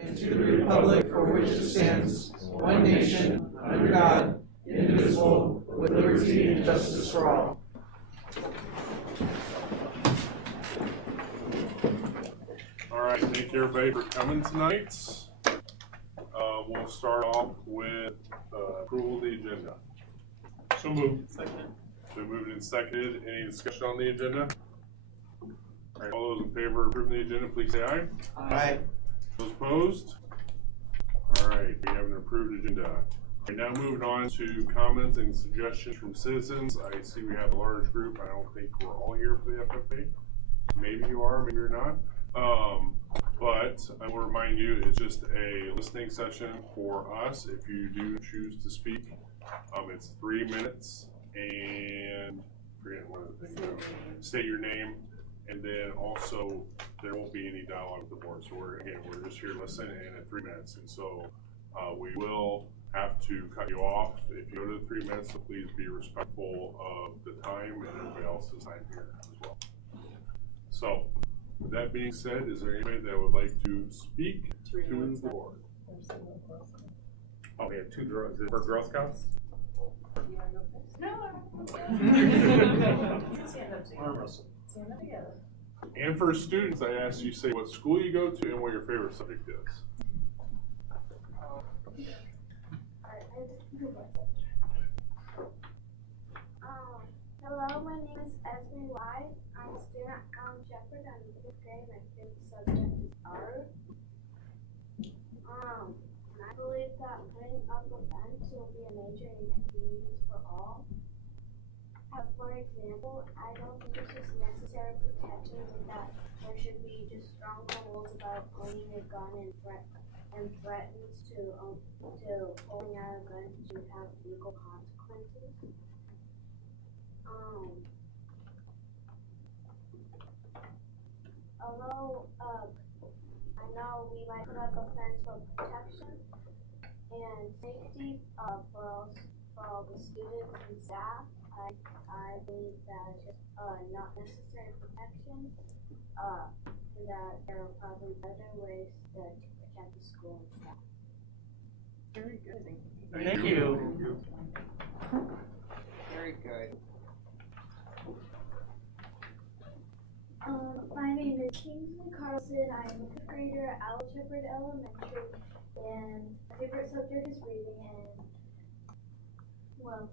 and to the republic for which it stands, one nation, under God, indivisible, with liberty and justice for all. All right, thank you everybody for coming tonight. We'll start off with approval of the agenda. So moved. Second. So moved and seconded. Any discussion on the agenda? All right, all those in favor of approving the agenda, please say aye. Aye. Those opposed? All right, we have an approved agenda. Right, now moving on to comments and suggestions from citizens. I see we have a large group. I don't think we're all here for the FFA. Maybe you are, maybe you're not. But I will remind you, it's just a listening session for us. If you do choose to speak, it's 3 minutes, and forget one of the things. State your name, and then also there won't be any dialogue with the board. So we're just here listening, and at 3 minutes, and so we will have to cut you off if you go to the 3 minutes. So please be respectful of the time and everybody else's time here as well. So, with that being said, is there anybody that would like to speak to the board? Oh, we have 2 girls. Is it for Girl Scouts? No. Arm wrestle. Stand up together. And for students, I ask you say what school you go to and what your favorite subject is. Hello, my name is Esme White. I'm a student at Allen Shepherd. I'm in 5th grade. My favorite subject is art. And I believe that putting up a fence will be a major inconvenience for all. For example, I don't think it's just necessary protection, and that there should be just strong rules about owning a gun and threatens to pulling out a gun to have legal consequences. Although I know we might put up a fence for protection and safety for all the students and staff, I believe that it's just not necessary protection, and that there are probably better ways to protect the school and staff. Very good. Thank you. Very good. My name is Kingsley Carlson. I'm a 5th grader at Allen Shepherd Elementary, and my favorite subject is reading. And well,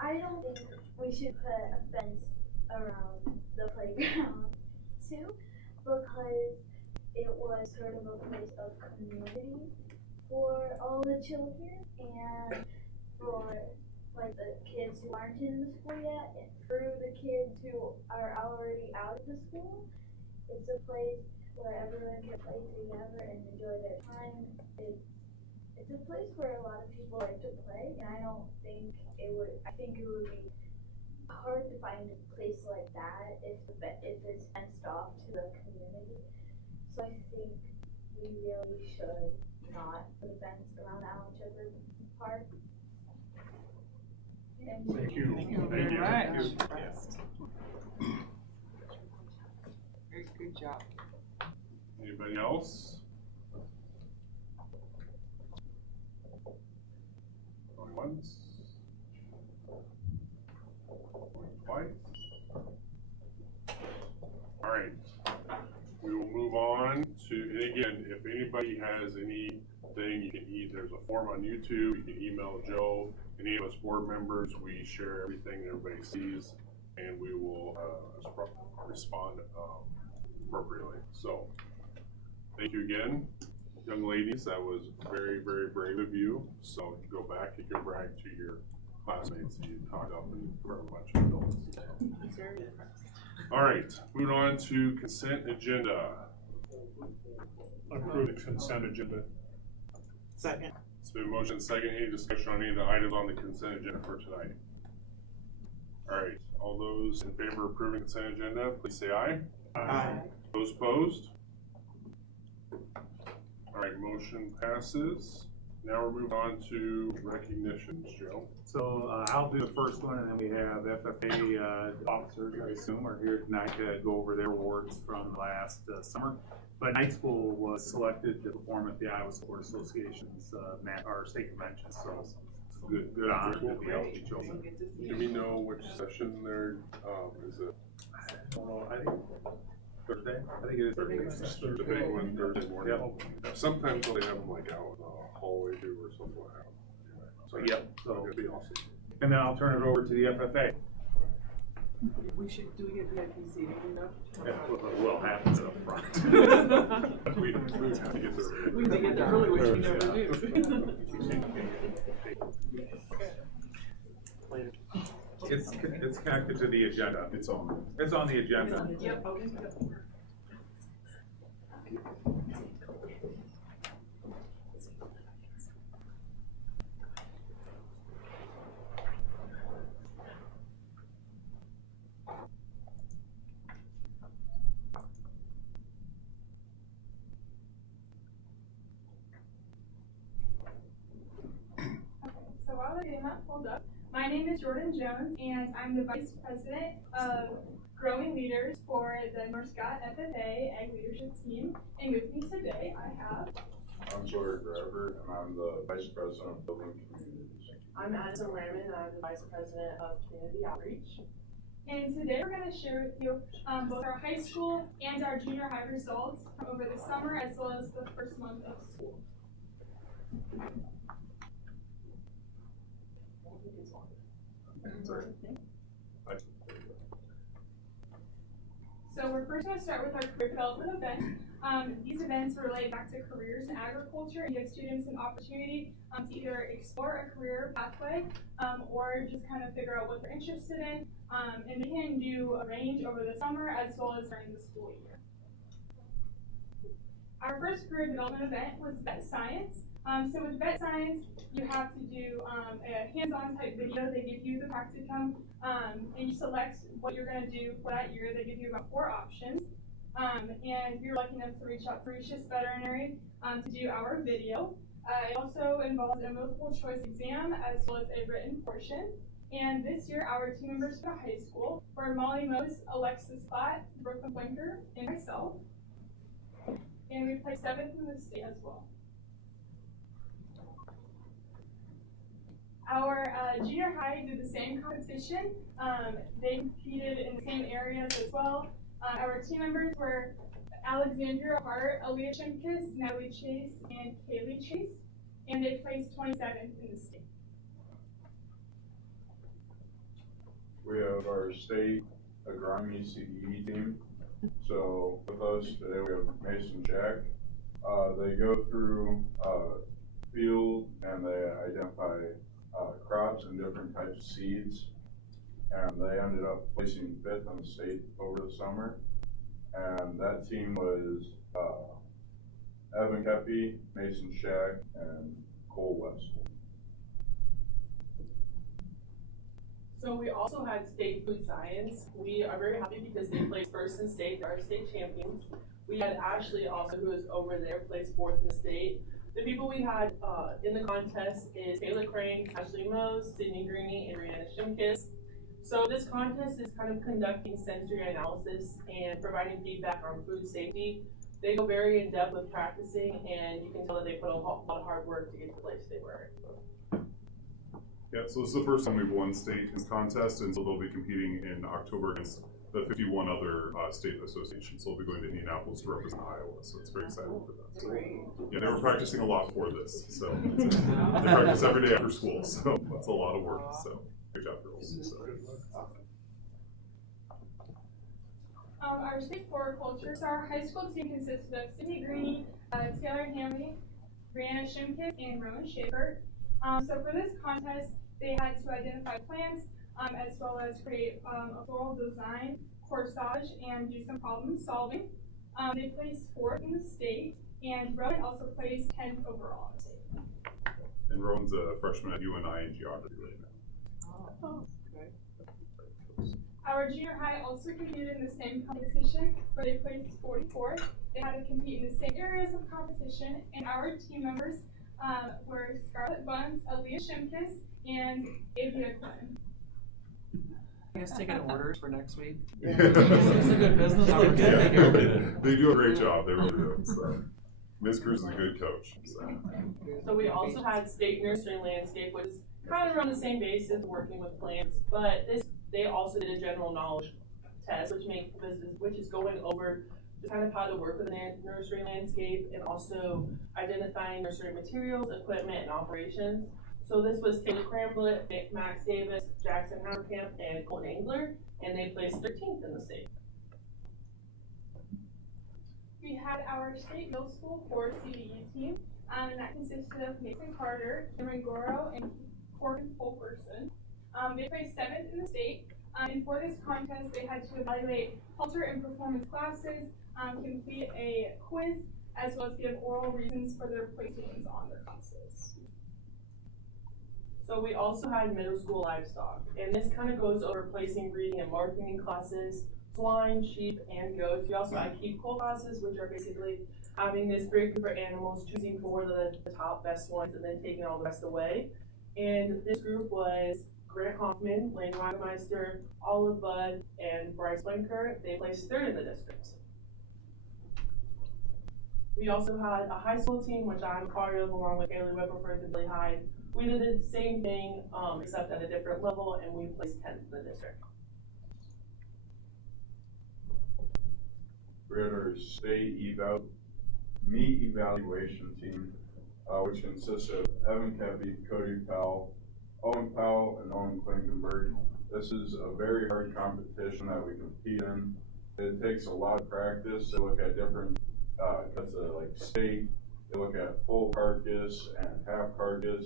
I don't think we should put a fence around the playground too, because it was sort of a place of community for all the children and for like the kids who aren't in the school yet, and through the kids who are already out of the school. It's a place where everyone can play together and enjoy their time. It's a place where a lot of people like to play, and I think it would be hard to find a place like that if it's fenced off to the community. So I think we really should not put a fence around Allen Shepherd Park. Thank you. Thank you very much. Very good job. Anybody else? Going once? Going twice? All right. We will move on to, and again, if anybody has anything you can there's a form on YouTube. You can email Joe. Any of us board members, we share everything that everybody sees, and we will respond appropriately. So, thank you again, young ladies. That was very, very brave of you. So, you go back, you can brag to your classmates that you talked up in front of a bunch of adults. So. All right, moving on to consent agenda. Approve the consent agenda. Second. It's been motion second. Any discussion on any of the items on the consent agenda for tonight? All right, all those in favor of approving consent agenda, please say aye. Aye. Those opposed? All right, motion passes. Now we're moving on to recognitions, Joe. So I'll do the first one, and then we have FFA officers, I assume, are here tonight to go over their awards from last summer. But Night School was selected to perform at the Iowa Sport Association's our state convention, so good honor to be able to be chosen. Do we know which session they're, is it I don't know, I think Thursday, I think it is Thursday. the big one Thursday morning? Yep. Sometimes they have them like out in the hallway too or something like that. So, Yep, so, that'd be awesome. and then I'll turn it over to the FFA. We should, do we get VIP seating, you know? Yeah, we'll have it up front. We have to get there. We need to get there early, which we never do. It's connected to the agenda. It's on the agenda. Yep, okay. So while they're getting that pulled up, my name is Jordan Jones, and I'm the Vice President of Growing Leaders for the North Scott FFA Ag Leadership Team. And with me today, I have... I'm Sawyer Graver, and I'm the Vice President of Building Communities. I'm Addison Raymond, and I'm the Vice President of Community Outreach. And today we're going to share with you both our high school and our junior high results from over the summer as well as the first month of school. So we're first going to start with our career development event. These events relate back to careers in agriculture and give students an opportunity to either explore a career pathway or just kind of figure out what they're interested in. And they can do a range over the summer as well as during the school year. Our first career development event was Vet Science. So with Vet Science, you have to do a hands-on type video. They give you the practicum, and you select what you're going to do for that year. They give you about 4 options. And you're lucky enough to reach out to Mauritius Veterinary to do our video. It also involves a multiple choice exam as well as a written portion. And this year, our team members for the high school were Molly Mose, Alexis Bott, Brooklyn Blinker, and myself. And we placed 7th in the state as well. Our junior high did the same competition. They competed in the same areas as well. Our team members were Alexandria Hart, Aaliyah Shimkus, Natalie Chase, and Kaylee Chase, and they placed 27th in the state. We have our state agronomy CDE team. So with us today we have Mason Jack. They go through field and they identify crops and different types of seeds. And they ended up placing 5th in the state over the summer. And that team was Evan Kepi, Mason Shack, and Cole West. So we also had state food science. We are very happy because they placed 1st in state, they are state champions. We had Ashley also, who is over there, placed 4th in the state. The people we had in the contest is Taylor Crane, Ashley Mose, Sydney Greeny, and Brianna Shimkus. So this contest is kind of conducting sensory analysis and providing feedback on food safety. They go very in depth with practicing, and you can tell that they put a lot of hard work to get to the place they were. Yeah, so this is the first time we've won state in this contest, and so they'll be competing in October against the 51 other state associations. So they'll be going to Indianapolis to represent Iowa, so it's very exciting for them. So, yeah, they were practicing a lot for this, so they practice every day after school, so that's a lot of work. So good job, girls. So. Our state floriculture, so our high school team consisted of Sydney Greeny, Taylor Hamley, Brianna Shimkus, and Rowan Schaefer. So for this contest, they had to identify plants as well as create a floral design, corsage, and do some problem solving. They placed 4th in the state, and Rowan also placed 10th overall in the state. And Rowan's a freshman at UNI in geography right now. Oh, okay. Our junior high also competed in the same competition, where they placed 44th. They had to compete in the same areas of competition, and our team members were Scarlett Buns, Aaliyah Shimkus, and Avia Quinn. You guys taking orders for next week? Yeah. It's a good business opportunity Yeah, here. they do a great job, they really do, so. Ms. Cruz is a good coach, so. So we also had state nursery landscape, which is kind of on the same basis, working with plants, but they also did a general knowledge test, which is going over just kind of how to work with a nursery landscape and also identifying nursery materials, equipment, and operations. So this was Taylor Cramblett, Max Davis, Jackson Hammerkamp, and Colton Engler, and they placed 13th in the state. We had our state middle school core CDE team, and that consisted of Mason Carter, Cameron Goro, and Corbin Fulkerson. They placed 7th in the state, and for this contest, they had to evaluate culture and performance classes, complete a quiz, as well as give oral reasons for their placements on their classes. So we also had middle school livestock, and this kind of goes over placing reading and marketing classes, swine, sheep, and goats. We also had keep cool classes, which are basically having this great group of animals, choosing four of the top best ones, and then taking all the rest away. And this group was Grant Hoffman, Lane Wagmeister, Olive Budd, and Bryce Blinker. They placed 3rd in the district. We also had a high school team, which I'm part of, along with Haley Weberford and Billy Hyde. We did the same thing, except at a different level, and we placed 10th in the district. We had our state meet evaluation team, which consists of Evan Kepi, Cody Powell, Owen Powell, and Owen Klinkenberg. This is a very hard competition that we compete in. It takes a lot of practice to look at different cuts of like steak. They look at full carcass and half carcass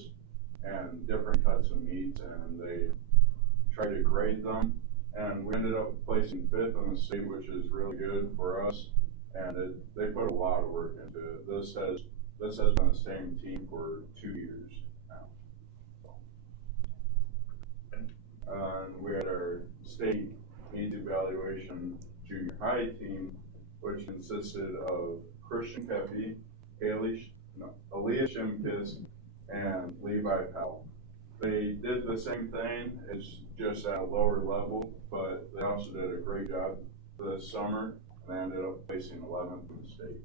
and different cuts of meat, and they try to grade them. And we ended up placing 5th in the state, which is really good for us. And they put a lot of work into it. This has been the same team for 2 years now. And we had our state needs evaluation junior high team, which consisted of Christian Kepi, Aaliyah Shimkus, and Levi Powell. They did the same thing, it's just at a lower level, but they also did a great job this summer, and they ended up placing 11th in the state.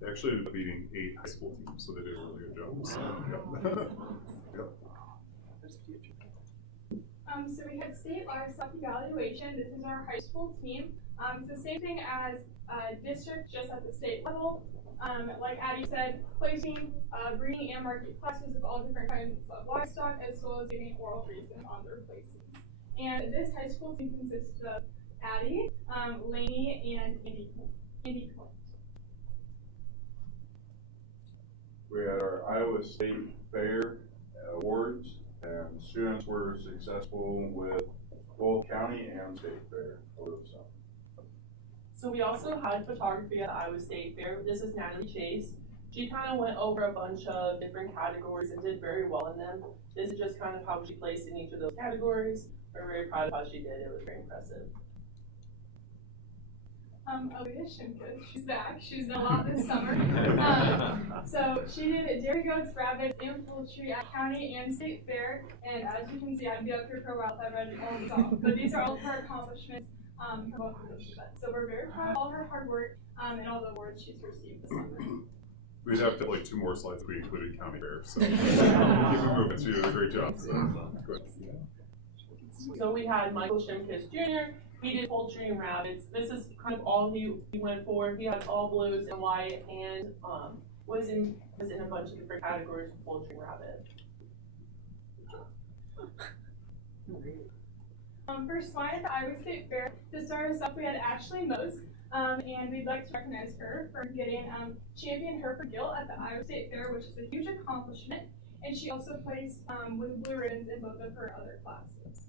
They actually ended up beating 8 high school teams, so they did a really good job. So, yep. Yep. So we had state livestock evaluation. This is our high school team. It's the same thing as district, just at the state level. Like Addie said, placing breeding and market classes of all different kinds of livestock, as well as giving oral reasons on their placements. And this high school team consists of Addie, Lainey, and Andy Clint. We had our Iowa State Fair awards, and students were successful with both county and state fair over the summer. So we also had photography at the Iowa State Fair. This is Natalie Chase. She kind of went over a bunch of different categories and did very well in them. This is just kind of how she placed in each of those categories. We're very proud of how she did. It was very impressive. Aaliyah Shimkus, she's back. She's done a lot this summer. So she did dairy goats, rabbits, and poultry at county and state fair. And as you can see, I'd be up here for a while if I read all these off. But these are all of her accomplishments from both of those events. So we're very proud of all her hard work and all the awards she's received this summer. We'd have to have like 2 more slides if we included county fair, so keep it moving. So you did a great job. So, good. So we had Michael Shimkus Jr. He did poultry and rabbits. This is kind of all he went for. He had all blues and white, and was in a bunch of different categories for poultry and rabbit. For swine at the Iowa State Fair, to start us off, we had Ashley Mose, and we'd like to recognize her for getting Champion Hereford Gill at the Iowa State Fair, which is a huge accomplishment. And she also placed with blue ribbons in both of her other classes.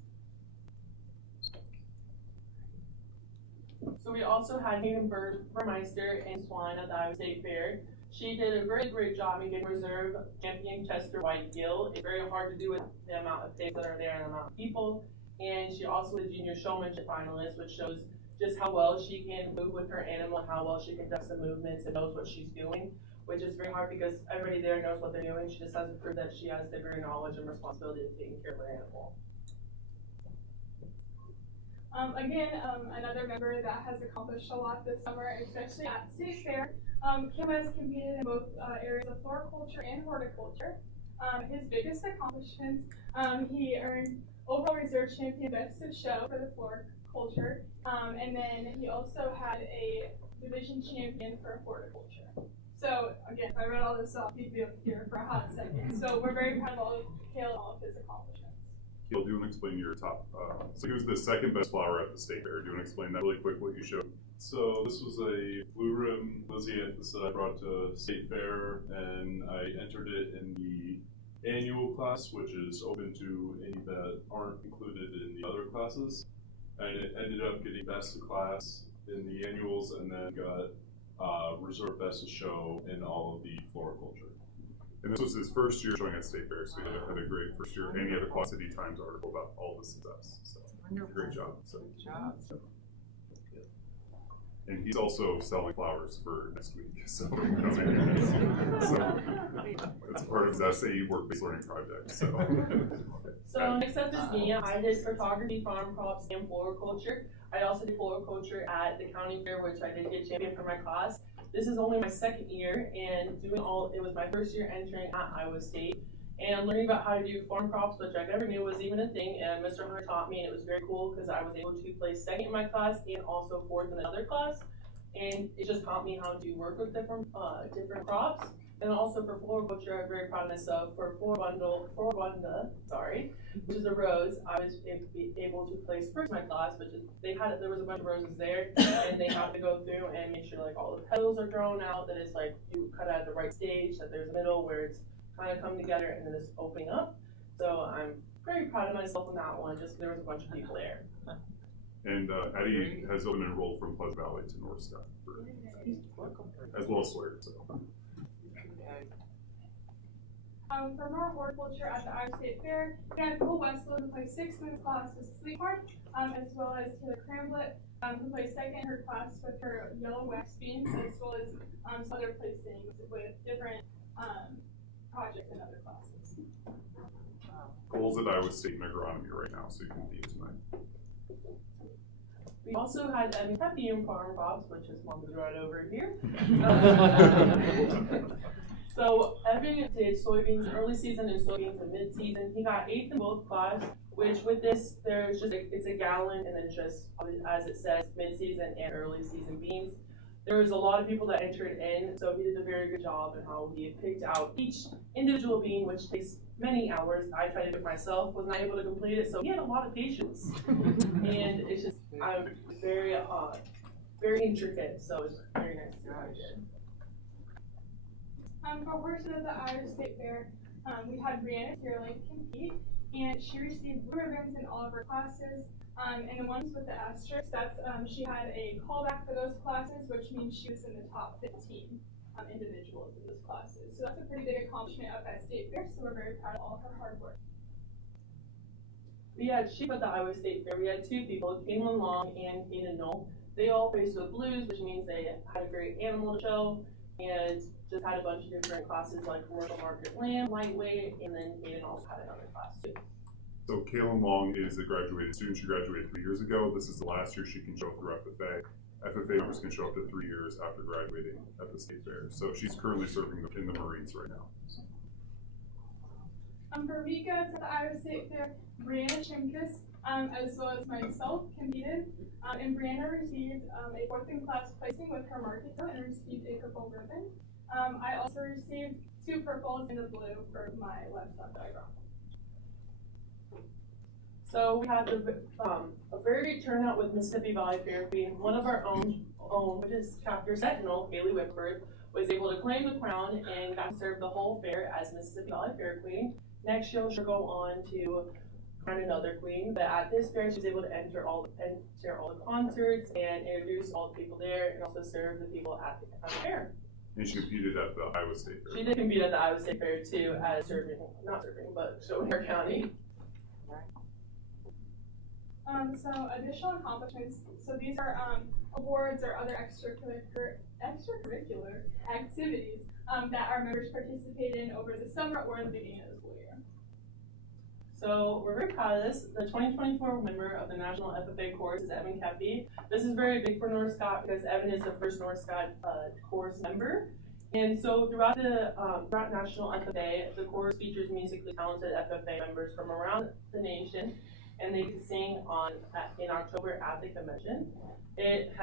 So we also had Hayden Burmeister in swine at the Iowa State Fair. She did a really great job in getting reserve champion Chester White Gill. It's very hard to do with the amount of pigs that are there and the amount of people. And she also was a junior showmanship finalist, which shows just how well she can move with her animal, how well she conducts the movements and knows what she's doing. which is very hard because everybody there knows what they're doing. She just has to prove that she has the very knowledge and responsibility of taking care of an animal. Another member that has accomplished a lot this summer, especially at State Fair, Kim has competed in both areas of floriculture and horticulture. His biggest accomplishments, he earned overall reserve champion best of show for the floriculture, and then he also had a division champion for horticulture. So again, if I read all this off, he'd be up here for a hot second. So we're very proud of all of his accomplishments. Kale, do you want to explain your top? So he was the second best flower at the State Fair. Do you want to explain that really quick, what you showed? So this was a blue rim Lysianthus that I brought to State Fair, and I entered it in the annual class, which is open to any that aren't included in the other classes. And it ended up getting best of class in the annuals, and then got reserve best of show in all of the floriculture. And this was his first year showing at State Fair, so he had a great first year, and he had a Quad City Times article about all the success. So great job. So. Good job. And he's also selling flowers for next week, so it's part of his SAE work-based learning project. So next up is me. I did photography, farm crops, and floriculture. I also did floriculture at the county fair, which I did get champion for my class. This is only my second year, and it was my first year entering at Iowa State. And I'm learning about how to do farm crops, which I never knew was even a thing, and Mr. Hunter taught me, and it was very cool because I was able to place second in my class and also fourth in another class. And it just taught me how to work with different crops. And also for floriculture, I'm very proud of myself. For Floribunda, which is a rose, I was able to place first in my class, which is, there was a bunch of roses there, and they have to go through and make sure like all the petals are grown out, that it's like you cut out at the right stage, that there's a middle where it's kind of come together and then it's opening up. So I'm very proud of myself on that one, just because there was a bunch of people there. And Addie has been enrolled from Pleasant Valley to North Scott, as well as Sawyer. So. For more horticulture at the Iowa State Fair, we had Cole Westlow who placed sixth in his class with Sweetheart, as well as Taylor Cramblett, who placed second in her class with her yellow wax beans, as well as some other placings with different projects in other classes. Cole's at Iowa State in agronomy right now, so you can be tonight. We also had Peppy in farm crops, which is one right over here. So Evan did soybeans early season and soybeans in mid-season. He got 8th in both class, which with this, there's just, it's a gallon and then just, as it says, mid-season and early season beans. There was a lot of people that entered in, so he did a very good job in how he picked out each individual bean, which takes many hours. I tried to do it myself, was not able to complete it, so he had a lot of patience. And it's just, I'm very intricate, so it's very nice to see how I did. For horses at the Iowa State Fair, we had Brianna Tierling compete, and she received blue ribbons in all of her classes. And the ones with the asterisks, that's she had a callback for those classes, which means she was in the top 15 individuals in those classes. So that's a pretty big accomplishment up at State Fair, so we're very proud of all of her hard work. We had sheep at the Iowa State Fair. We had two people, Caitlin Long and Hayden Knoll. They all placed with blues, which means they had a great animal to show, and just had a bunch of different classes like commercial market lamb, lightweight, and then Hayden also had another class too. So Kaylin Long is a graduated student. She graduated 3 years ago. This is the last year she can show up through FFA. FFA members can show up to 3 years after graduating at the State Fair. So she's currently serving in the Marines right now. For Mika at the Iowa State Fair, Brianna Chimkus, as well as myself, competed. And Brianna received a 4th in class placing with her market coat and received a purple ribbon. I also received 2 purples and a blue for my livestock diagram. So we had a very good turnout with Mississippi Valley Fair Queen. One of our own, which is Chapter Sentinel, Haley Whitford, was able to claim the crown and got to serve the whole fair as Mississippi Valley Fair Queen. Next year she'll go on to crown another queen, but at this fair she was able to enter all the concerts and introduce all the people there and also serve the people at the fair. And she competed at the Iowa State Fair. She did compete at the Iowa State Fair too, as not serving, but showing her county. So additional accomplishments. So these are awards or other extracurricular activities that our members participate in over the summer or the beginning of the school year. So we're very proud of this. The 2024 member of the National FFA course is Evan Kepi. This is very big for North Scott because Evan is the first North Scott course member. And so throughout the throughout National FFA, the course features musically talented FFA members from around the nation, and they sing in October at the convention. It's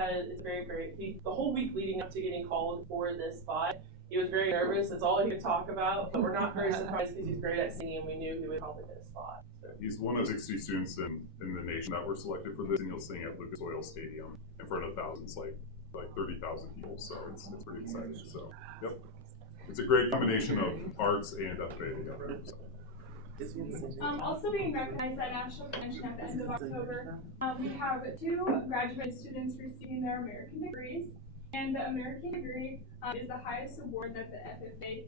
the whole week leading up to getting called for this spot, he was very nervous. That's all he could talk about, but we're not very surprised because he's great at singing. We knew he would probably get a spot. So. He's one of 60 students in the nation that were selected for this, and he'll sing at Lucas Oil Stadium in front of thousands, like 30,000 people. So it's pretty exciting. So yep, it's a great combination of arts and FFA together. So. Also being recognized at National Convention at the end of October, we have 2 graduate students receiving their American degrees, and the American degree is the highest award that the FFA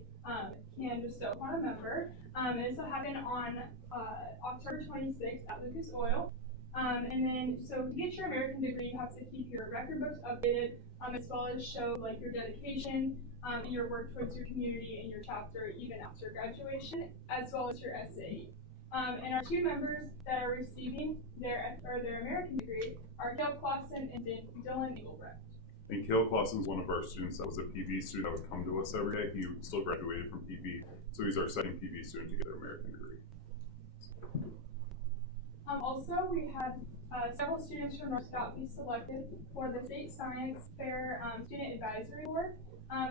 can bestow upon a member. This will happen on October 26th at Lucas Oil. And then, so to get your American degree, you have to keep your record books updated, as well as show like your dedication, your work towards your community and your chapter even after graduation, as well as your SAE. And our 2 members that are receiving their American degree are Gail Clausen and Dylan Engelbrecht. And Cale Clausen is one of our students that was a PV student that would come to us every day. He still graduated from PV, so he's our second PV student to get their American degree. Also, we had several students from North Scott be selected for the State Science Fair Student Advisory Award.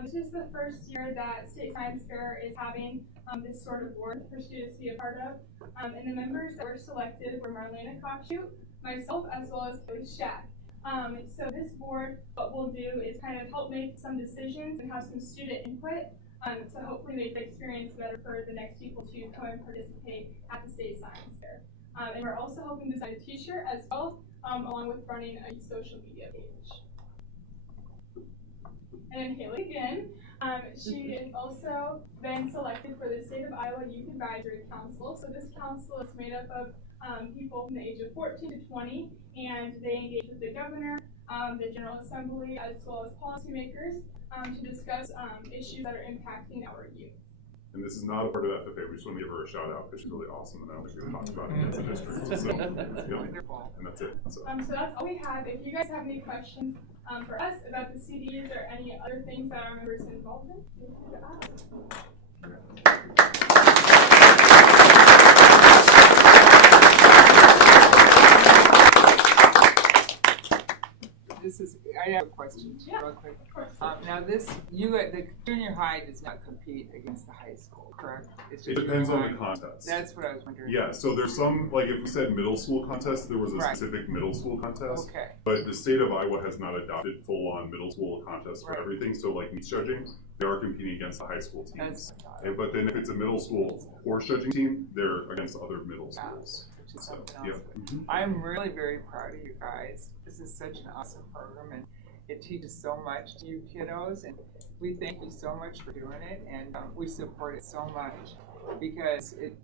This is the first year that State Science Fair is having this sort of award for students to be a part of. And the members that were selected were Marlena Kochut, myself, as well as Kelly Shack. So this board, what we'll do is kind of help make some decisions and have some student input to hopefully make the experience better for the next people to come and participate at the State Science Fair. And we're also helping design a t-shirt as well, along with running a social media page. And then Haley again, she has also been selected for the State of Iowa Youth Advisory Council. So this council is made up of people from the age of 14 to 20, and they engage with the governor, the General Assembly, as well as policymakers to discuss issues that are impacting our youth. And this is not a part of FFA. We just want to give her a shout out because she's really awesome, and I know she's going to talk about it in the district. So, Wonderful. And that's it. So that's all we have. If you guys have any questions for us about the CDs or any other things that our members are involved in, feel free to ask. I have a question, real quick. Of course. Now the junior high does not compete against the high school, correct? It's it just depends junior on the high. contest. That's what I was wondering. Yeah, so there's some, like if we said middle school contest, there was a Right. specific middle school contest. Okay. But the state of Iowa has not adopted full-on middle school contests for Right. everything. So like meets judging, they are competing against the high school teams. That's But then if it's a middle school horse judging team, they're against other middle schools. which is So, something yeah. else. I'm really very proud of you guys. This is such an awesome program, and it teaches so much to you kiddos, and we thank you so much for doing it, and we support it so much because it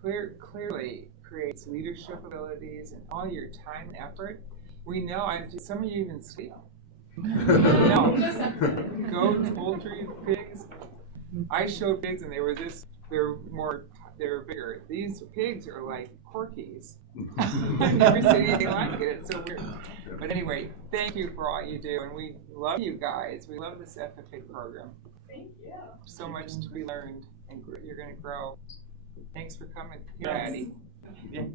clearly creates leadership abilities and all your time and effort. We know, some of you even sleep. No, goats, poultry, pigs. I showed pigs and they're bigger. These pigs are like Corgis. I've never seen anything like it. It's so weird. But anyway, thank you for all you do, and we love you guys. We love this FFA program. Thank you. So much to be learned, and you're going to grow. Thanks for coming here, Yes. Addie.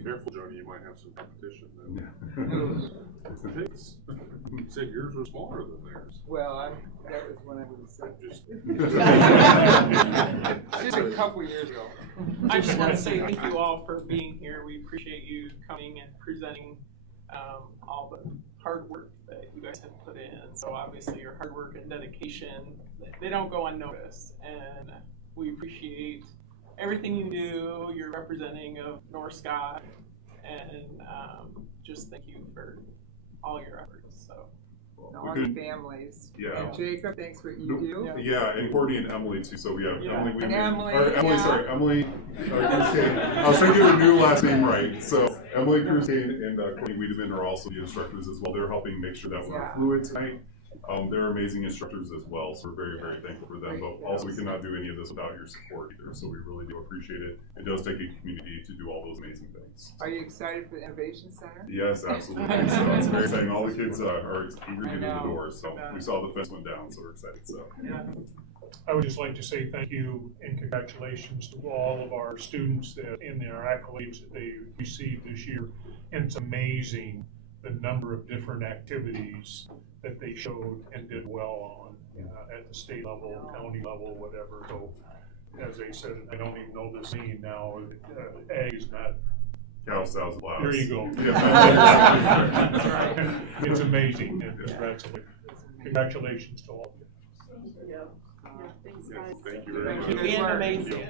Careful, Jody, you might have some competition then. No. Pigs. You said yours were smaller than theirs. Well, that was when I was Just just a couple years ago. I just want to say thank you all for being here. We appreciate you coming and presenting all the hard work that you guys have put in. So obviously your hard work and dedication, they don't go unnoticed. And we appreciate everything you do. You're representing of North Scott. And just thank you for all your efforts. So. All the families. Yeah. And Jacob, thanks for what you do. Yeah, and Courtney and Emily too. So we have Emily. And Emily, Emily, yeah. sorry, Emily. I was trying to get her new last name right. So Emily Cruzane and Courtney Wiedemann are also the instructors as well. They're helping make sure that we're fluid tonight. They're amazing instructors as well, so we're very, very thankful for them. But also, we cannot do any of this without your support either, so we really do appreciate it. It does take a community to do all those amazing things. Are you excited for the Innovation Center? Yes, absolutely. So it's very exciting. All the kids are eager to get in the door. So we saw the fence went down, so we're excited. So. Yeah. I would just like to say thank you and congratulations to all of our students that in their accolades that they received this year. And it's amazing the number of different activities that they showed and did well on at the state level, county level, whatever. So as they said, I don't even know the scene now. Ag is not. Cow, sows, and plows. There you go. That's right. It's amazing. And congratulations to all of you. Yeah. Thanks, guys. Thank you very much. You're being amazing.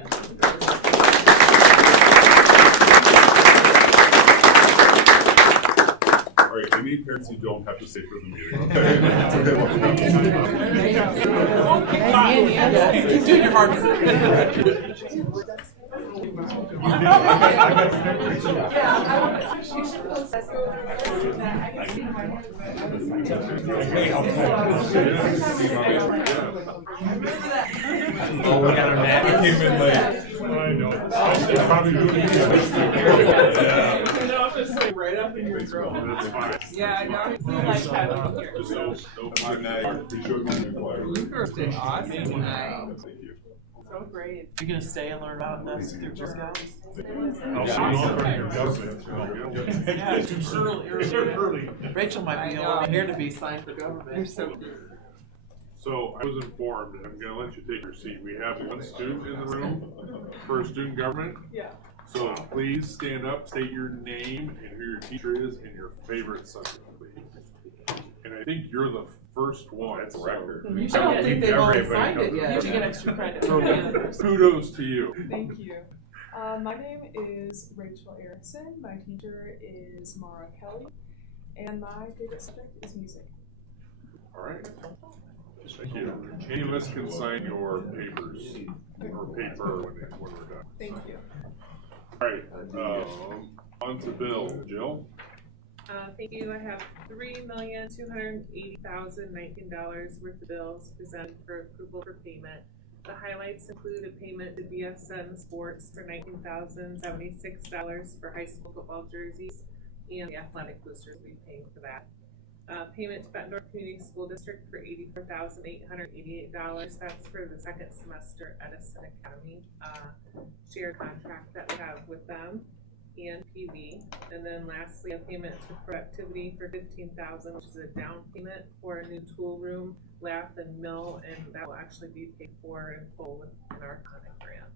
All right, any parents you don't have to stay for the meeting. Okay, that's okay. Keep doing your hard work. Oh, we got our map. We came in late. I know. It's probably Right up in your throat. That's fine. Yeah, I know. We like having you here. Just no You girls did awesome tonight. Thank you. So great. You're gonna stay and learn about this through Girl Scouts? I'll see you over in your government. Yeah, it's early. Rachel might be I know. over here to be signed for You're government. so So I was informed, and I'm gonna let you take your seat. We have one student in the room for student government. Yeah. So please stand up, state your name and who your teacher is and your favorite subject, please. And I think you're the first one. That's a record. I don't think they've all signed it yet. You get extra credit. So kudos to you. Thank you. My name is Rachel Erickson. My teacher is Mara Kelly. And my favorite subject is music. All right. Thank you. Any of us can sign your papers or paper when we're done. Thank you. All right, on to Bill. Jill? Thank you. I have $3,280,019 worth of bills presented for approval for payment. The highlights include a payment to BSN Sports for $19,076 for high school football jerseys and the athletic boosters we paid for that. Payment to Bettendorf Community School District for $84,888. That's for the second semester Edison Academy shared contract that we have with them and PV. And then lastly, a payment to Productivity for $15,000, which is a down payment for a new tool room, lath and mill, and that will actually be paid for in full within our Conic grant.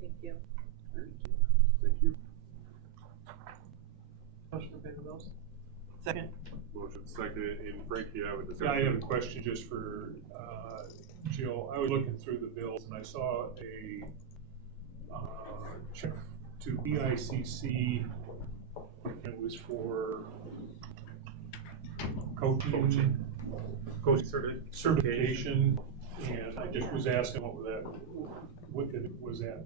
Thank you. Thank you. Motion to pay the bills. Second. Motion second, and Frank, you have a I discussion? have a question just for Jill. I was looking through the bills and I saw a check to BICC. It was for coaching certification, and I just was asking what was that?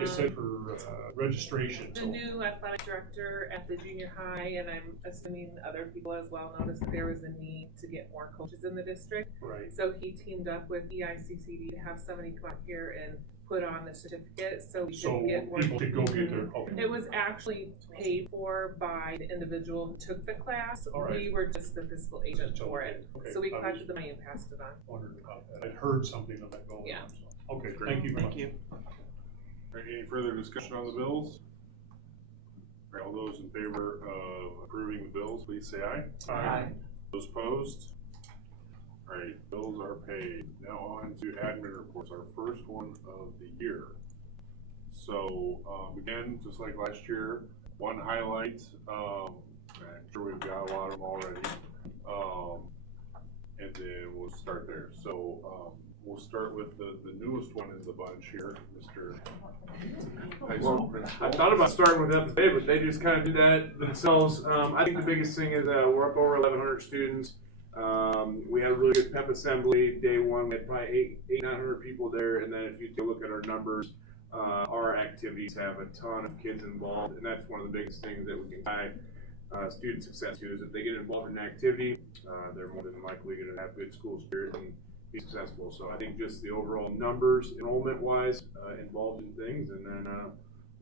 It said for registration. The new athletic director at the junior high, and I'm assuming other people as well, noticed that there was a need to get more coaches in the district. Right. So he teamed up with EICCD to have somebody come out here and put on the certificate so we could get more people could go get their, okay. It was actually paid for by the individual who took the class. All right. We were just the fiscal agent for it. Okay. So we collected the money and passed it on. Wondered about that. I'd heard something of that going Yeah. on. So. Okay, thank you very much. Thank you. All right, any further discussion on the bills? All right, all those in favor of approving the bills, please say aye. Aye. Those opposed? All right, bills are paid. Now on to admin reports, our first one of the year. So, again, just like last year, one highlight, I'm sure we've got a lot of them already, and then we'll start there. So, we'll start with the newest one in the bunch here, Mr. High School Principal. I thought about starting with FFA, but they just kind of do that themselves. I think the biggest thing is we're up over 1,100 students. We had a really good pep assembly day one. We had probably 900 people there, and then if you take a look at our numbers, our activities have a ton of kids involved, and that's one of the biggest things that we can tie student success to, is if they get involved in an activity, they're more than likely going to have good school spirit and be successful. So I think just the overall numbers, enrollment-wise, involved in things, and then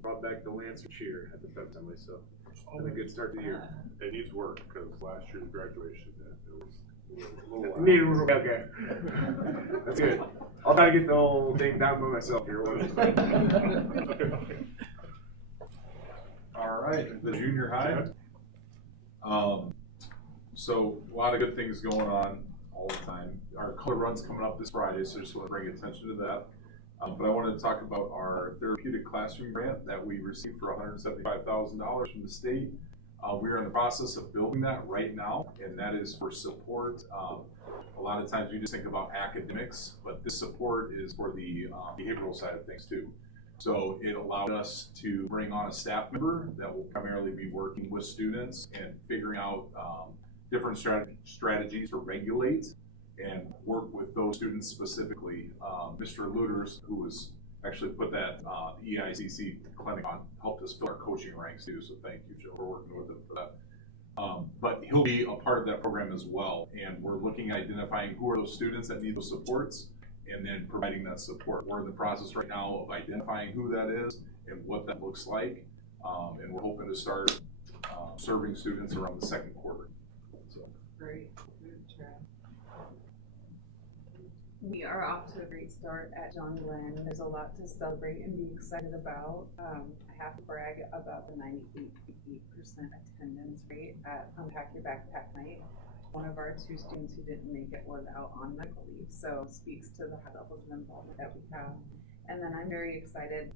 brought back the Lancer cheer at the Feb Assembly. So it's a good start to the year. It needs work because last year's graduation, it was a little Okay. That's good. I'll try to get the whole thing down by myself here. All right, the junior high. So a lot of good things going on all the time. Our color run's coming up this Friday, so just want to bring attention to that. But I wanted to talk about our therapeutic classroom grant that we received for $175,000 from the state. We are in the process of building that right now, and that is for support. A lot of times we just think about academics, but this support is for the behavioral side of things too. So it allowed us to bring on a staff member that will primarily be working with students and figuring out different strategies to regulate and work with those students specifically. Mr. Luters, who was actually put that EICC clinic on, helped us fill our coaching ranks too, so thank you, Joe, for working with him for that. But he'll be a part of that program as well, and we're looking at identifying who are those students that need those supports and then providing that support. We're in the process right now of identifying who that is and what that looks like, and we're hoping to start serving students around the second quarter. So. Great, good job. We are off to a great start at John Glenn. There's a lot to celebrate and be excited about. I have to brag about the 98% attendance rate at Unpack Your Backpack Night. One of our 2 students who didn't make it was out on medical leave, so speaks to the high levels of involvement that we have. And then I'm very excited.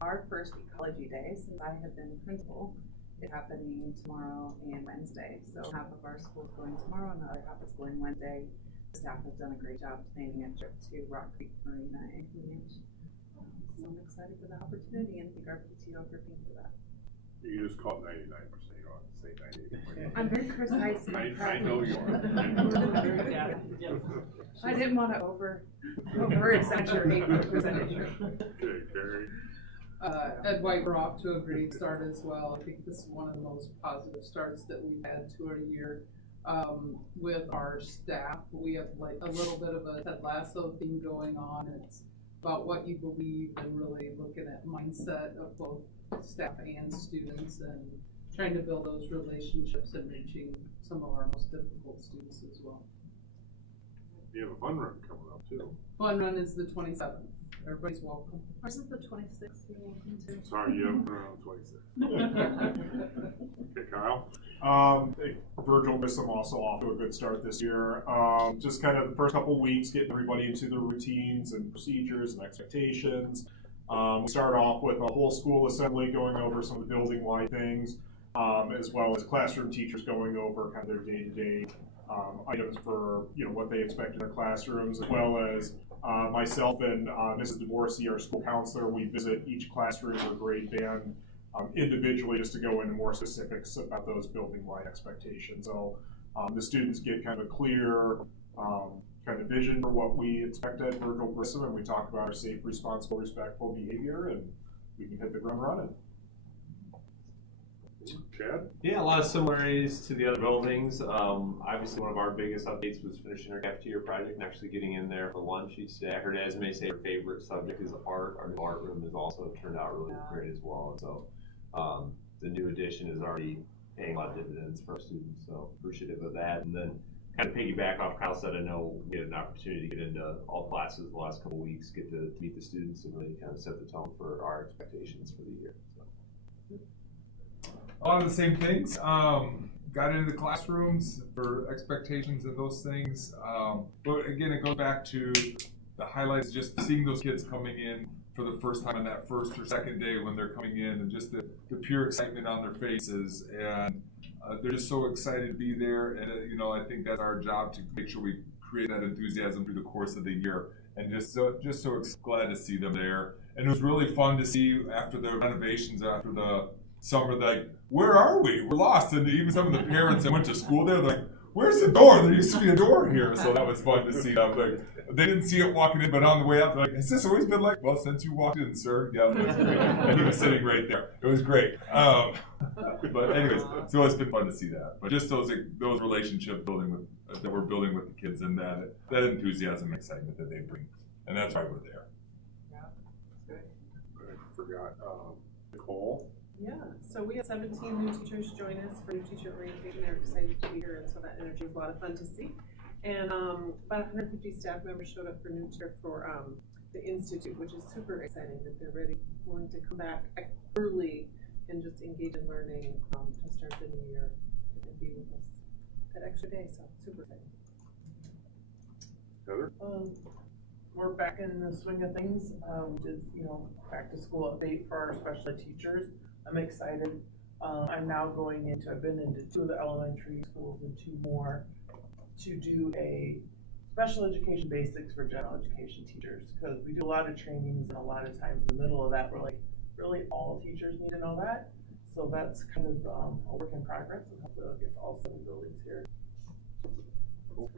Our first ecology day, since I have been principal, is happening tomorrow and Wednesday. So half of our school is going tomorrow and the other half is going Wednesday. Staff has done a great job planning a trip to Rock Creek Marina and Community. So I'm excited for the opportunity and thank our PTO for being for that. You just call it 99%, you don't have to say 98%. I'm very precise. I know you are. I didn't want to over exaggerate the percentage. Okay, Carrie. Ed White, we're off to a great start as well. I think this is one of the most positive starts that we've had to a year. With our staff, we have like a little bit of a Ted Lasso thing going on. It's about what you believe and really looking at mindset of both staff and students and trying to build those relationships and reaching some of our most difficult students as well. You have a fun run coming up too. Fun run is the 27th. Everybody's welcome. Ours is the 26th. You're welcome to. Sorry, you have around 26th. Okay, Kyle. Virgil Grissom also off to a good start this year. Just kind of the first couple of weeks, getting everybody into their routines and procedures and expectations. We start off with a whole school assembly going over some of the building-wide things, as well as classroom teachers going over kind of their day-to-day items for what they expect in their classrooms, as well as myself and Mrs. DeBorsey, our school counselor. We visit each classroom or grade band individually just to go into more specifics about those building-wide expectations. So the students get kind of a clear kind of vision for what we expect at Virgil Grissom, and we talk about our safe, responsible, respectful behavior, and we can hit the ground running. Chad? Yeah, a lot of similarities to the other buildings. Obviously, one of our biggest updates was finishing our cafeteria project and actually getting in there for lunch each day. I heard Esme say her favorite subject is art. Our new art room has also turned out really great as well. So the new addition is already paying a lot of dividends for our students, so appreciative of that. And then kind of piggyback off Kyle said, I know we had an opportunity to get into all classes the last couple of weeks, get to meet the students and really kind of set the tone for our expectations for the year. So. A lot of the same things. Got into the classrooms for expectations and those things. But again, it goes back to the highlights, just seeing those kids coming in for the first time on that first or second day when they're coming in, and just the pure excitement on their faces. And they're just so excited to be there. And, I think that's our job, to make sure we create that enthusiasm through the course of the year. And just so glad to see them there. And it was really fun to see after the renovations, after the summer, like, where are we? We're lost. And even some of the parents that went to school there, they're like, where's the door? There used to be a door here. So that was fun to see. I was like, they didn't see it walking in, but on the way out, they're like, has this always been like, well, since you walked in, sir. Yeah, and he was sitting right there. It was great. But anyways, so it's been fun to see that. But just those relationship building with, that we're building with the kids, and that enthusiasm and excitement that they bring. And that's why we're there. Yeah, good. I forgot, Nicole? Yeah, so we had 17 new teachers join us for new teacher orientation. They're excited to be here, and so that energy was a lot of fun to see. And about 150 staff members showed up for new teacher for the Institute, which is super exciting that they're ready, willing to come back early and just engage in learning to start the new year and be with us that extra day. So super exciting. Heather? We're back in the swing of things, which is, back to school update for our special ed teachers. I'm excited. I'm now I've been into 2 of the elementary schools and 2 more to do a special education basics for general education teachers, because we do a lot of trainings, and a lot of times in the middle of that, we're like, really all teachers need to know that. So that's kind of a work in progress, and hopefully I'll get to all 7 buildings here. Cool.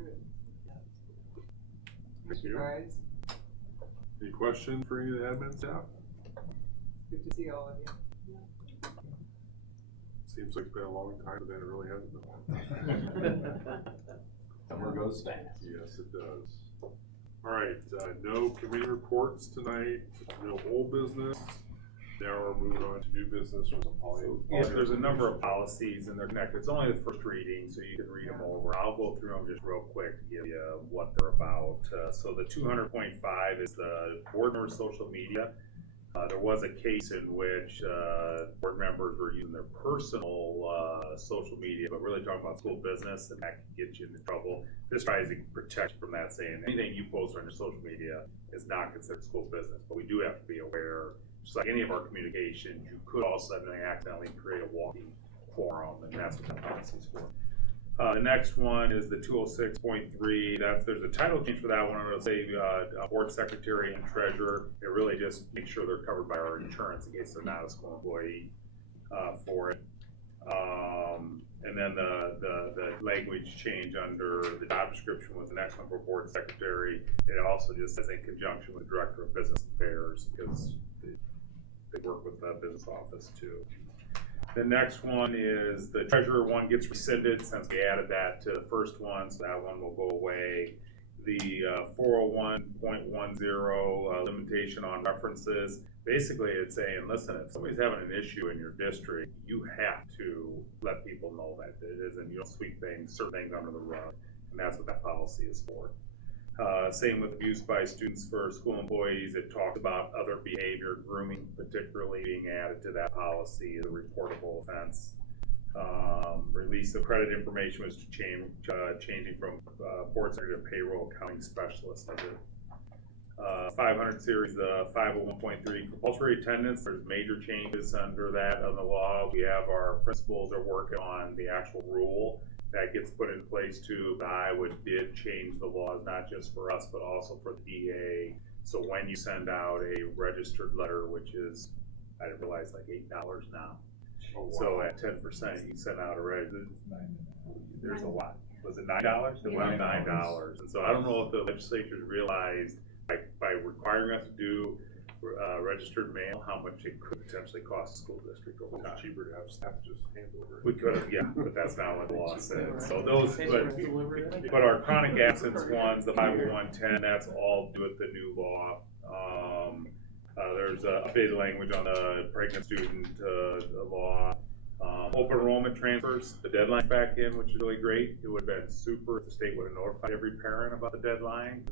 Thank you. Guys, Any questions for any of the admin staff? good to see all of you. Seems like it's been a long time, but then it really hasn't been. Summer goes fast. Yes, it does. All right, no committee reports tonight, no old business. Now we're moving on to new business with some policy. Yeah, there's a number of policies and they're connected. It's only the first reading, so you can read them over. I'll go through them just real quick to give you what they're about. So the 200.5 is the board member social media. There was a case in which board members were using their personal social media, but really talking about school business, and that can get you into trouble. This tries to protect from that, saying anything you post on your social media is not considered school business. But we do have to be aware, just like any of our communications, you could all of a sudden accidentally create a walking forum, and that's what the policy is for. The next one is the 206.3. There's a title change for that one. It'll say board secretary and treasurer. It really just makes sure they're covered by our insurance in case they're not a school employee for it. And then the language change under the job description was the next one for board secretary. It also just says in conjunction with director of business affairs, because they work with the business office too. The next one is the treasurer one gets rescinded since we added that to the first one, so that one will go away. The 401.10 limitation on references, basically it's saying, listen, if somebody's having an issue in your district, you have to let people know that it isn't, you don't sweep certain things under the rug, and that's what that policy is for. Same with abuse by students for school employees. It talks about other behavior, grooming particularly being added to that policy as a reportable offense. Release of credit information was changing from board secretary to payroll accounting specialist. 500 series, the 501.3 compulsory attendance. There's major changes under that on the law. We have our principals are working on the actual rule that gets put in place too. Iowa did change the laws, not just for us, but also for the DA. So when you send out a registered letter, which is, I didn't realize, like $8 now. Oh, wow. So at 10%, you send out a registered. There's a lot. Was it $9? It went $9. And so I don't know if the legislatures realized by requiring us to do registered mail, how much it could potentially cost the school district over time. It's cheaper to have staff just hand deliver it. We could have, yeah, but that's not what the law said. So those, but our chronic absence ones, the 50110, that's all due with the new law. There's updated language on the pregnant student law. Open enrollment transfers, the deadline back in, which is really great. It would have been super if the state would have notified every parent about the deadline.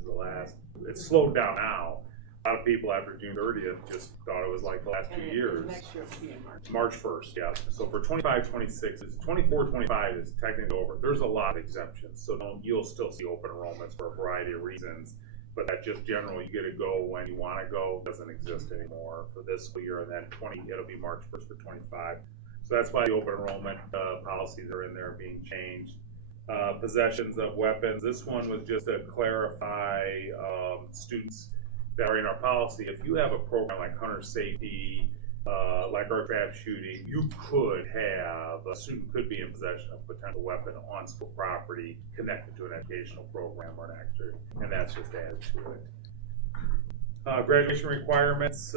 It's slowed down now. A lot of people after June 30th just thought it was like the last 2 years. Next year will be in March. March 1st, yeah. So for 25, 26, 24, 25 is technically over. There's a lot of exemptions, so you'll still see open enrollments for a variety of reasons. But that just generally, you get to go when you want to go, doesn't exist anymore for this school year, and then it'll be March 1st for 25. So that's why the open enrollment policies are in there being changed. Possessions of weapons. This one was just to clarify students that are in our policy. If you have a program like hunter safety, like our trap shooting, you could have, a student could be in possession of a potential weapon on school property connected to an educational program or an actor, and that's just added to it. Graduation requirements,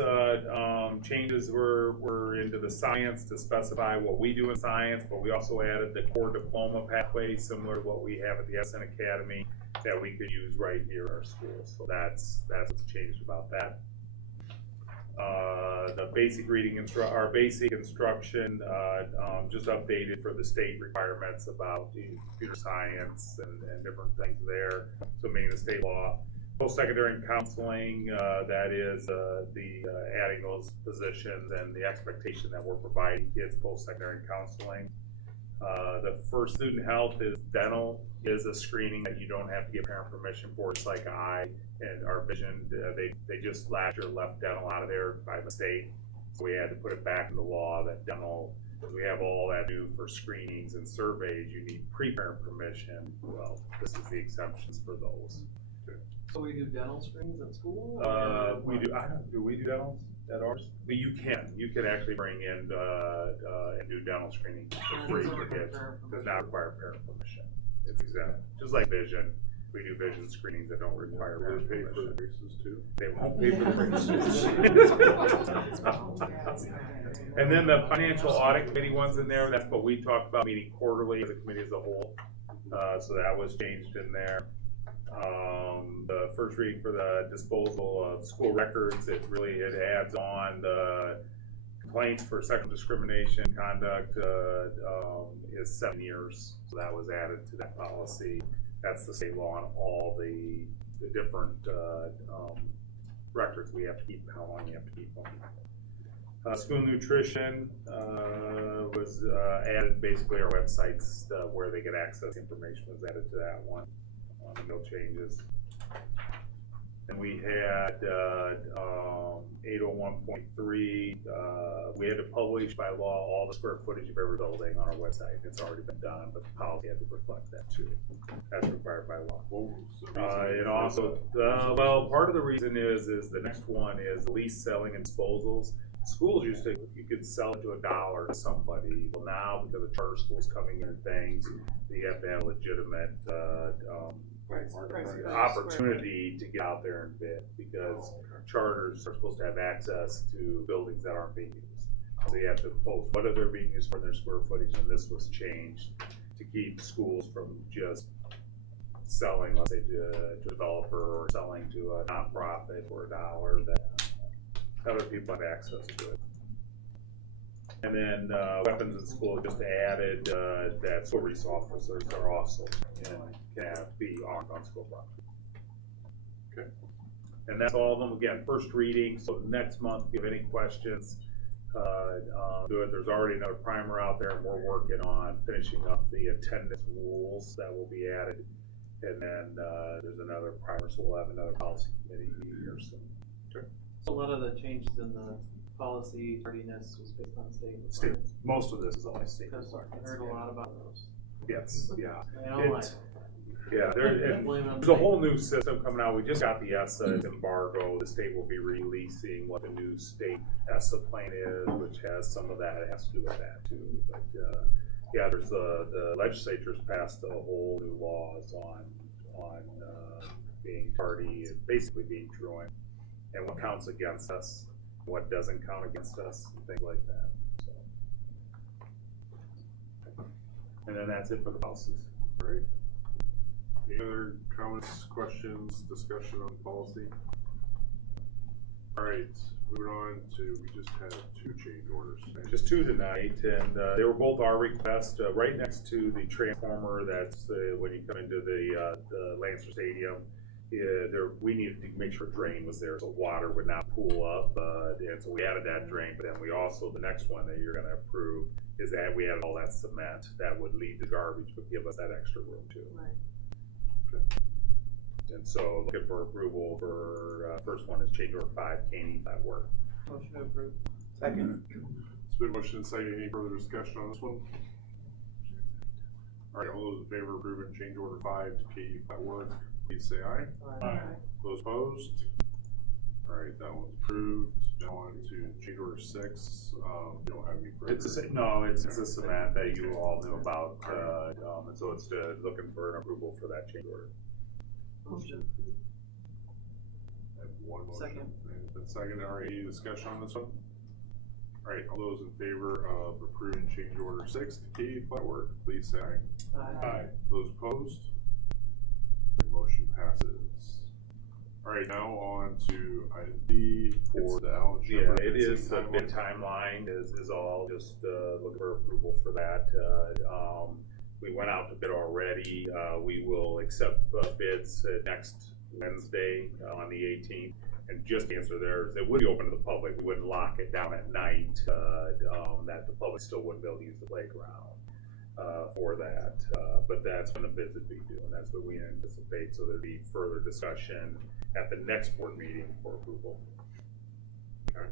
changes were into the science to specify what we do in science, but we also added the core diploma pathway, similar to what we have at the SN Academy, that we could use right here at our school. So that's what's changed about that. The basic reading our basic instruction just updated for the state requirements about the computer science and different things there. So meaning the state law. Post-secondary counseling, that is adding those positions and the expectation that we're providing kids post-secondary counseling. The first student health is dental is a screening that you don't have to give parent permission for. It's like eye and our vision. They just last year left dental out of there by mistake. So we had to put it back in the law that dental, because we have all that new for screenings and surveys, you need pre-parent permission. Well, this is the exceptions for those. So we do dental screenings at school? We do. Do we do dental at ours? But you can actually bring in and do dental screening for free for kids. Does not require parent permission. It's exempt. Just like vision, we do vision screenings that don't require parent permission. They pay for the braces too. They won't pay for the braces. And then the financial audit committee ones in there. That's what we talked about meeting quarterly as a committee as a whole. So that was changed in there. The first reading for the disposal of school records, it adds on the complaints for sexual discrimination conduct is 7 years. So that was added to that policy. That's the state law on all the different records we have to keep, how long you have to keep them. School nutrition was added, basically our websites where they get access information was added to that one. No changes. And we had 801.3, we had to publish by law all the square footage of every building on our website. It's already been done, but the policy had to reflect that too. That's required by law. It also, well, part of the reason is the next one is lease, selling, and disposals. Schools used to, you could sell it to $1 to somebody. Well, now because of charter schools coming in and things, you have to have legitimate opportunity to get out there and bid, because charters are supposed to have access to buildings that aren't being used. So you have to post what they're being used for, their square footage, and this was changed to keep schools from just selling, let's say, to a developer or selling to a nonprofit for $1 that other people have access to it. And then weapons in school just added that school resource officers are also can be armed on school property. Okay. And that's all of them. Again, first reading. So next month, if you have any questions, do it. There's already another primer out there, and we're working on finishing up the attendance rules that will be added. And then there's another primer, so we'll have another policy committee here soon. Okay. So a lot of the changes in the policy tardiness was based on state. Most of this is all state. I heard a lot about those. Yes, yeah. I don't like it. Yeah, there's a whole new system coming out. We just got the ESSA embargo. The state will be releasing what the new state ESSA plan is, which has some of that. It has to do with that too. But yeah, there's the legislature's passed a whole new laws on being tardy, basically being truant, and what counts against us, what doesn't count against us, and things like that. So. And then that's it for the policies. Great. Any other comments, questions, discussion on policy? All right, moving on to, we just had 2 change orders. Just 2 tonight, and they were both our request, right next to the transformer that's when you come into the Lancer Stadium. We needed to make sure drain was there so water would not pool up, and so we added that drain, but then we also, the next one that you're going to approve is that we added all that cement that would lead to garbage but give us that extra room too. Right. And so looking for approval for first one is change order 5, Caney, that work. Motion to approve. Second. It's been motion and second. Any further discussion on this one? All right, all those in favor of approving change order 5 to Caney, that work, please say aye. Aye. Those opposed? All right, that one's approved. On to change order 6, you don't have any further. It's a cement that you all knew about, and so it's looking for an approval for that change order. Motion. I have one motion. Second. And it's been seconded. Any discussion on this one? All right, all those in favor of approving change order 6 to Katie Flatwork, please say aye. Aye. Those opposed? The motion passes. All right, now on to item B for the Alan Shepard. Yeah, it is the bid timeline is all, just looking for approval for that. We went out to bid already. We will accept bids next Wednesday on the 18th. And just to answer theirs, it would be open to the public. We wouldn't lock it down at night, that the public still wouldn't be able to use the playground for that. But that's when the bids would be due, and that's what we anticipate. So there'd be further discussion at the next board meeting for approval. Okay.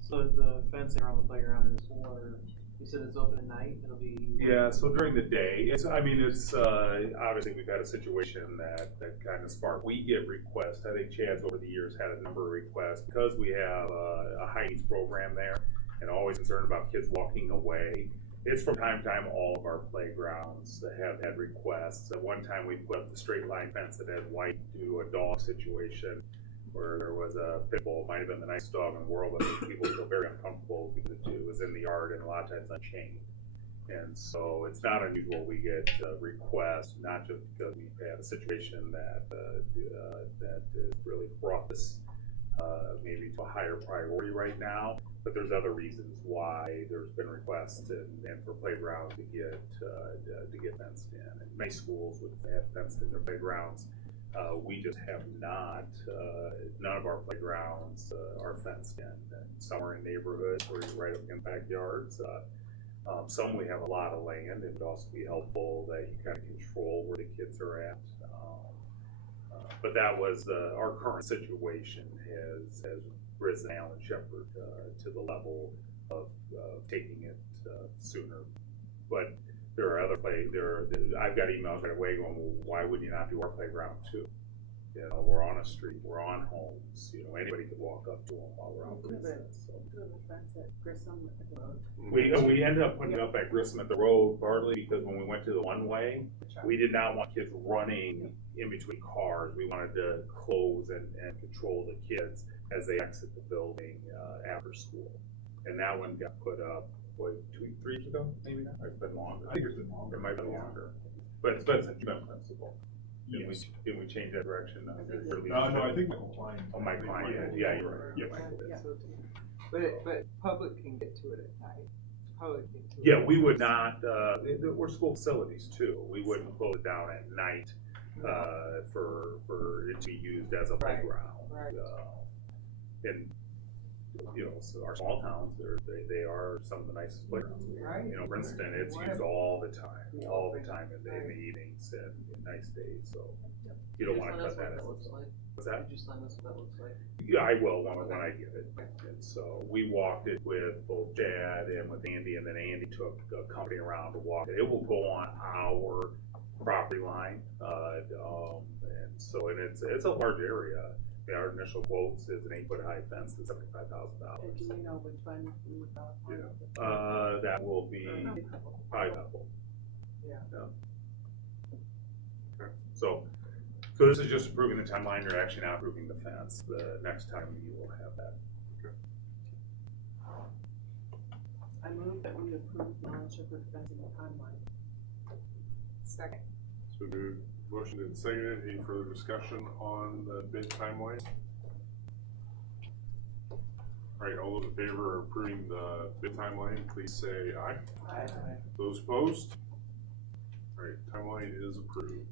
So the fencing around the playground is for, you said it's open at night, it'll be? Yeah, so during the day, it's obviously we've had a situation that kind of sparked. We get requests, I think Chad's over the years had a number of requests, because we have a high needs program there and always concerned about kids walking away. It's from time to time, all of our playgrounds have had requests. At one time we put up the straight line fence that had white due to a dog situation where there was a pit bull, might have been the nicest dog in the world, but people feel very uncomfortable because it was in the yard and a lot of times unchained. And so it's not unusual we get requests, not just because we've had a situation that has really brought this maybe to a higher priority right now, but there's other reasons why there's been requests and for playgrounds to get fenced in. And many schools would have fenced in their playgrounds. We just have not, none of our playgrounds are fenced in. Some are in neighborhoods where you're right up in backyards. Some we have a lot of land, and it would also be helpful that you kind of control where the kids are at. But that was our current situation has risen Alan Shepard to the level of taking it sooner. But there are other I've got emails right away going, well, why would you not do our playground too? You know, we're on a street, we're on homes, you know, anybody could walk up to them while we're out there. We ended up putting it up at Grissom at the road, partly because when we went to the one-way, we did not want kids running in between cars. We wanted to close and control the kids as they exit the building after school. And that one got put up, what, 2 or 3 years ago? Maybe not. It's been longer. I think it's been longer. It might have been longer. But it's been principle. Yes. Did we change that direction? No, I think Michael Klein. Oh, Michael Klein, yeah, you're right. Yeah, Michael did. But public can get to it at night. Public can get to it. Yeah, we would not, we're school facilities too. We wouldn't close it down at night for it to be used as a playground. Right. And, you know, so our small towns, they are some of the nicest playgrounds. Right. You know, Princeton, it's used all the time in the evenings and nice days, so you don't want to cut that out. What's that? Could you send us what that looks like? Yeah, I will when I get it. And so we walked it with both Chad and with Andy, and then Andy took a company around to walk it. It will go on our property line, and so it's a large area. Our initial quotes is an 8-foot-high fence that's $75,000. Do we know which one we would go for? Yeah. That will be Pineapple. Yeah. Okay. So this is just approving the timeline. You're actually not approving the fence. The next time you will have that. Okay. I move that we approve the Alan Shepard fencing timeline. Second. So moved. Motion and seconded. Any further discussion on the bid timeline? All right, all those in favor of approving the bid timeline, please say aye. Aye. Those opposed? All right, timeline is approved.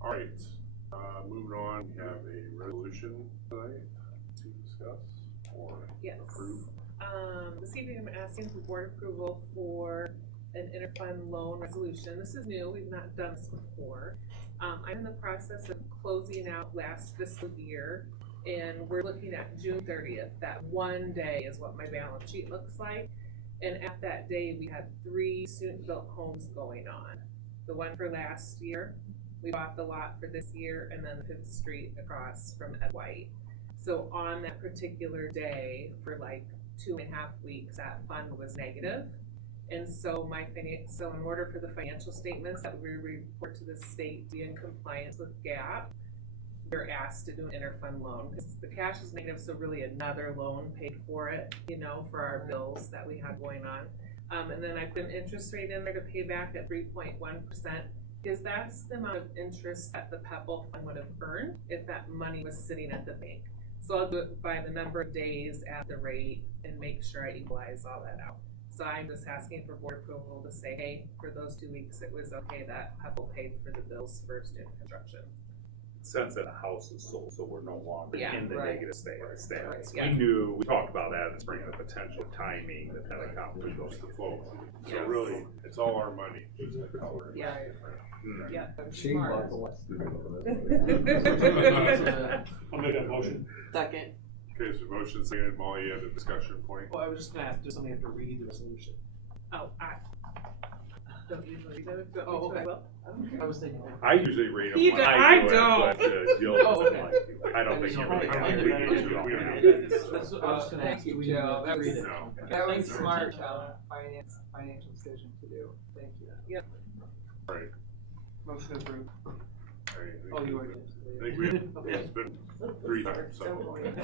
All right, moving on, we have a resolution tonight to discuss or approve. This evening I'm asking for board approval for an interfund loan resolution. This is new, we've not done this before. I'm in the process of closing out last fiscal year, and we're looking at June 30th. That one day is what my balance sheet looks like. And at that day, we had 3 student-built homes going on. The one for last year, we bought the lot for this year, and then 5th Street across from Ed White. So on that particular day, for like 2.5 weeks, that fund was negative. And so so in order for the financial statements that we report to the state to be in compliance with GAAP, we're asked to do an interfund loan, because the cash is negative, so really another loan paid for it, you know, for our bills that we have going on. And then I put an interest rate in there to pay back at 3.1%, because that's the amount of interest that the PEPAL fund would have earned if that money was sitting at the bank. So I'll do it by the number of days at the rate and make sure I equalize all that out. So I'm just asking for board approval to say, hey, for those 2 weeks, it was okay that PEPAL paid for the bills for student construction. Sense that a house is sold, so we're no longer in the negative status. Yeah. We talked about that in the spring, the potential timing that account was supposed to flow. So really, it's all our money. Yeah. Yeah. Smart. I'll make that motion. Second. Okay, so motion second, Molly, you had a discussion point. Well, I was just gonna ask, does somebody have to read the resolution? Oh, I don't usually read it. Oh, okay. I was thinking. I usually read them You when don't- I do I don't. it, but Jill Oh, doesn't okay. like, I don't think you really, I we did need that. to. We don't Okay. have to. That's what I was gonna Thank ask. you, Do we Jill. need to That was, read it? No. that was Thanks for smart, checking. financial decision to do. Thank you. Yep. All right. Motion approved. All right, Oh, you already did. I think we have, it's been 3 times, so. Any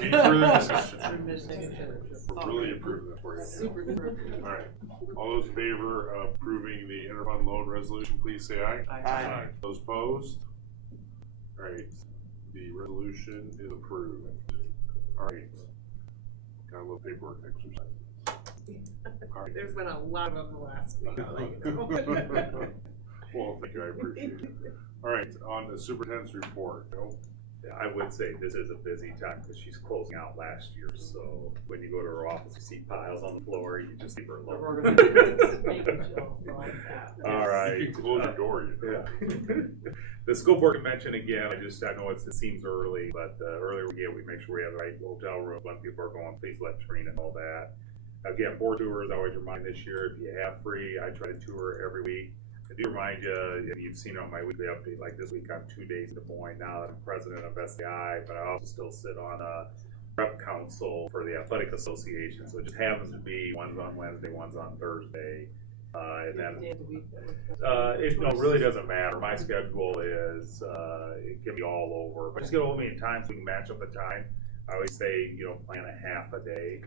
Don't further worry. discussion? We're really approving this for you. Super approved. All right. All those in favor of approving the interfund loan resolution, please say aye. Aye. Those opposed? All right, the resolution is approved. All right. Got a little paperwork exercise. All right. There's been a lot of them the last week. I'll let you know. Well, thank you, I appreciate it. All right, on the superintendent's report, Bill. I would say this is a busy time because she's closing out last year, so when you go to her office, you see piles on the floor, you just leave her alone. All right. You can close your door. Yeah. The school board convention again, I know it seems early, but the earlier we get, we make sure we have the right hotel room. When people are going, please let Trina know that. Again, board tours, I always remind this year, if you have free, I try to tour every week. I do remind you, and you've seen on my weekly update, like this week I'm 2 days in Des Moines now that I'm president of SAI, but I also still sit on a rep council for the athletic association. So it just happens to be one's on Wednesday, one's on Thursday. And then it really doesn't matter. My schedule is it can be all over, but just get hold of me in time so we can match up the time. I always say, plan a half a day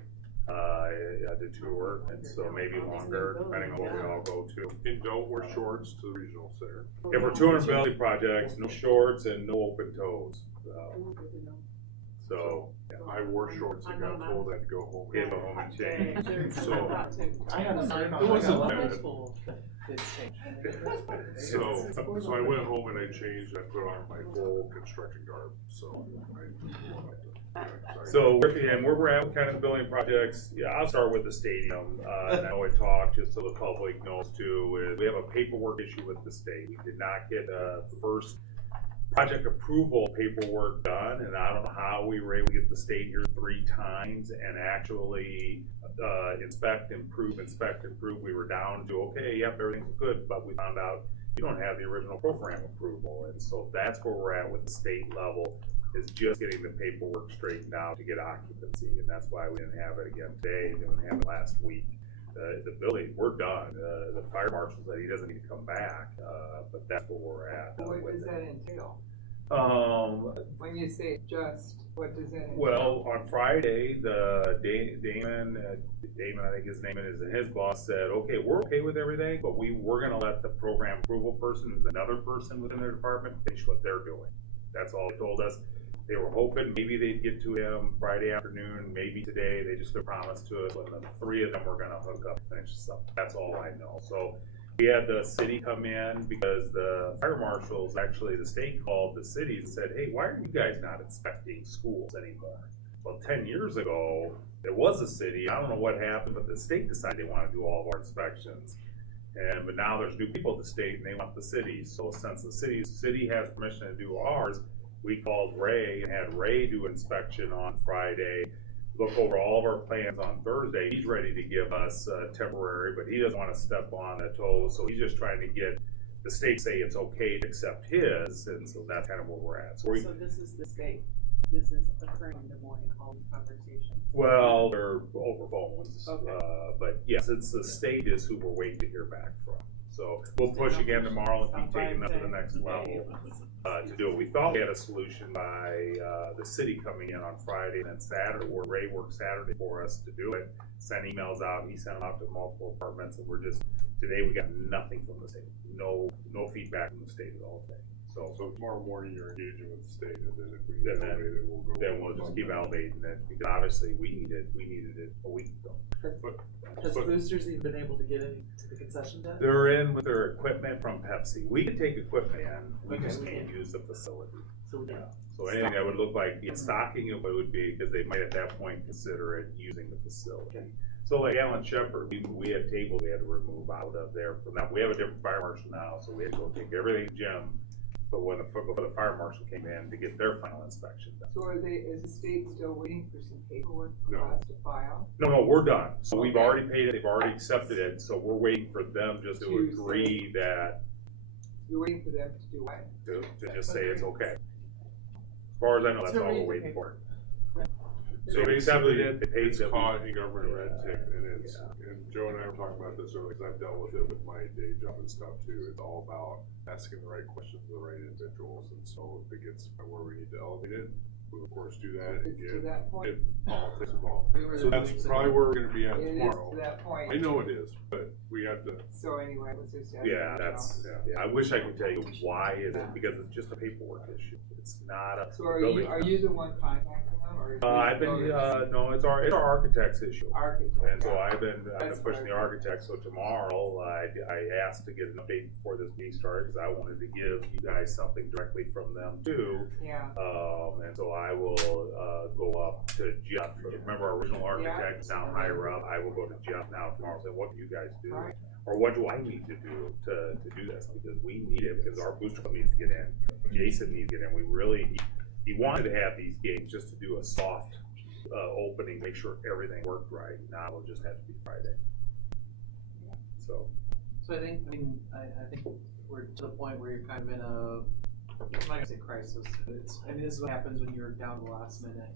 to tour, and so maybe longer depending on what we all go to. And don't wear shorts to the regional center. If we're touring building projects, no shorts and no open toes. So I wore shorts and got told I'd go home. Yeah, go home and change. So I had a sign on. It wasn't I got bad. a school. So I went home and I changed. I put on my full construction garb. So So where we're at with kind of the building projects, I'll start with the stadium. And I know I talked just so the public knows too, is we have a paperwork issue with the state. We did not get first project approval paperwork done, and I don't know how we were able to get the state here 3 times and actually inspect, improve. We were down to, okay, yep, everything's good, but we found out you don't have the original program approval. And so that's where we're at with the state level, is just getting the paperwork straightened out to get occupancy. And that's why we didn't have it again today, we didn't have it last week. The building, we're done. The fire marshal said he doesn't need to come back, but that's where we're at. What does that entail? When you say just, what does that entail? Well, on Friday, Damon, I think his name is, and his boss said, okay, we're okay with everything, but we're gonna let the program approval person, who's another person within their department, finish what they're doing. That's all they told us. They were hoping maybe they'd get to him Friday afternoon, maybe today. They just promised to us, but the 3 of them were gonna hook up and finish this up. That's all I know. So we had the city come in because the fire marshals, actually the state called the city and said, hey, why are you guys not inspecting schools anymore? Well, 10 years ago, there was a city. I don't know what happened, but the state decided they want to do all of our inspections. But now there's new people at the state and they want the city. So since the city has permission to do ours, we called Ray and had Ray do inspection on Friday, look over all of our plans on Thursday. He's ready to give us temporary, but he doesn't want to step on the toes. So he's just trying to get the state say it's okay to accept his. And so that's kind of where we're at. So this is the state. this is occurring in Des Moines, all these conversations? Well, they're over phones, Okay. but yes, it's the state is who we're waiting to hear back from. So we'll push again tomorrow and keep taking them to the next level to do it. We thought we had a solution by the city coming in on Friday and then Saturday, where Ray worked Saturday for us to do it. Sent emails out, he sent them out to multiple departments, and today we got nothing from the state. No feedback from the state at all today. So tomorrow morning you're engaging with the state, and then if we get elevated, we'll go. Then we'll just keep elevating it, because obviously we needed it a week ago. Has Boosters even been able to get into the concession tent? They're in with their equipment from Pepsi. We can take equipment in, we Okay, just we can't can. use the facility. So So anything that would look like stocking it would be, because they might at that point consider it using the facility. So like Alan Shepard, we had tables we had to remove out of there. Now, we have a different fire marshal now, so we had to go take everything to Jim. But before the fire marshal came in to get their final inspection done. So is the state still waiting for some paperwork for us to file? No, we're done. So we've already paid it, they've already accepted it, so we're waiting for them just to To agree that, You're waiting for them to do what? to just say it's okay. As far as I know, that's all we're waiting for. So They accepted it, they paid it's it. caught in government red tape, and and Joe and I were talking about this earlier, because I've dealt with it with my day job and stuff too. It's all about asking the right questions to the right individuals, and so if it gets where we need to elevate it, we'll of course do that and get politics involved. So that's probably where we're gonna be at It is tomorrow. to that point. I know it is, but we have to. So anyway, let's just. Yeah, I wish I could tell you why is it, because it's just a paperwork issue. It's not a. So are you the one contacting them, or? I've been, no, it's our architect's issue. Architect. And so I've been pushing the architect, so tomorrow, I asked to get an update before this meeting started, because I wanted to give you guys something directly from them too. Yeah. And so I will, go up to Jeff, remember our original architect is now higher up, I will go to Jeff now tomorrow, and say, what do you guys do? Or what do I need to do to do this, because we need it, because our booster club needs to get in, Jason needs to get in, he wanted to have these games just to do a soft, opening, make sure everything worked right, now it'll just have to be Friday. So. So I think we're to the point where you're kind of in a, I'm not gonna say crisis, but this is what happens when you're down to the last minute.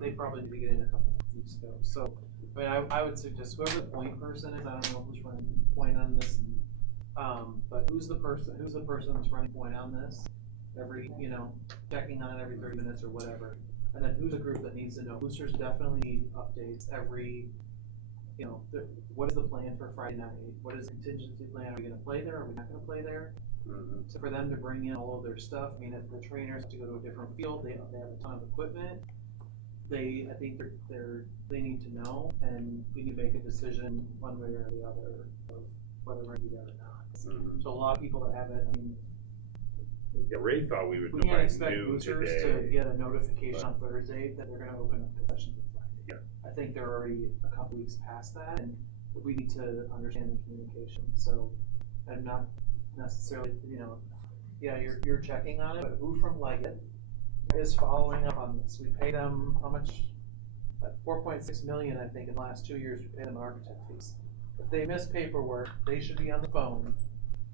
They probably need to get in a couple of weeks ago. So, I mean, I would suggest whoever the point person is, I don't know who's running point on this, but who's the person that's running point on this? Every, checking on it every 30 minutes or whatever. And then who's a group that needs to know? Boosters definitely need updates every, what is the plan for Friday night? What is the contingency plan? Are we gonna play there? Are we not gonna play there? So for them to bring in all of their stuff, I mean, if the trainers have to go to a different field, they have a ton of equipment. I think they need to know, and we need to make a decision one way or the other of whether we're gonna do that or not. So a lot of people that have it, I mean, Yeah, Ray thought we would we know can't by expect noon boosters today. to get a notification on Thursday that they're gonna open up concessions on Friday. Yeah. I think they're already a couple weeks past that, and we need to understand the communication. So, I'm not necessarily, you're checking on it, but who from Leggett is following up on this? We paid them, how much? 4.6 million, I think, in the last 2 years, we paid them architect fees. If they miss paperwork, they should be on the phone.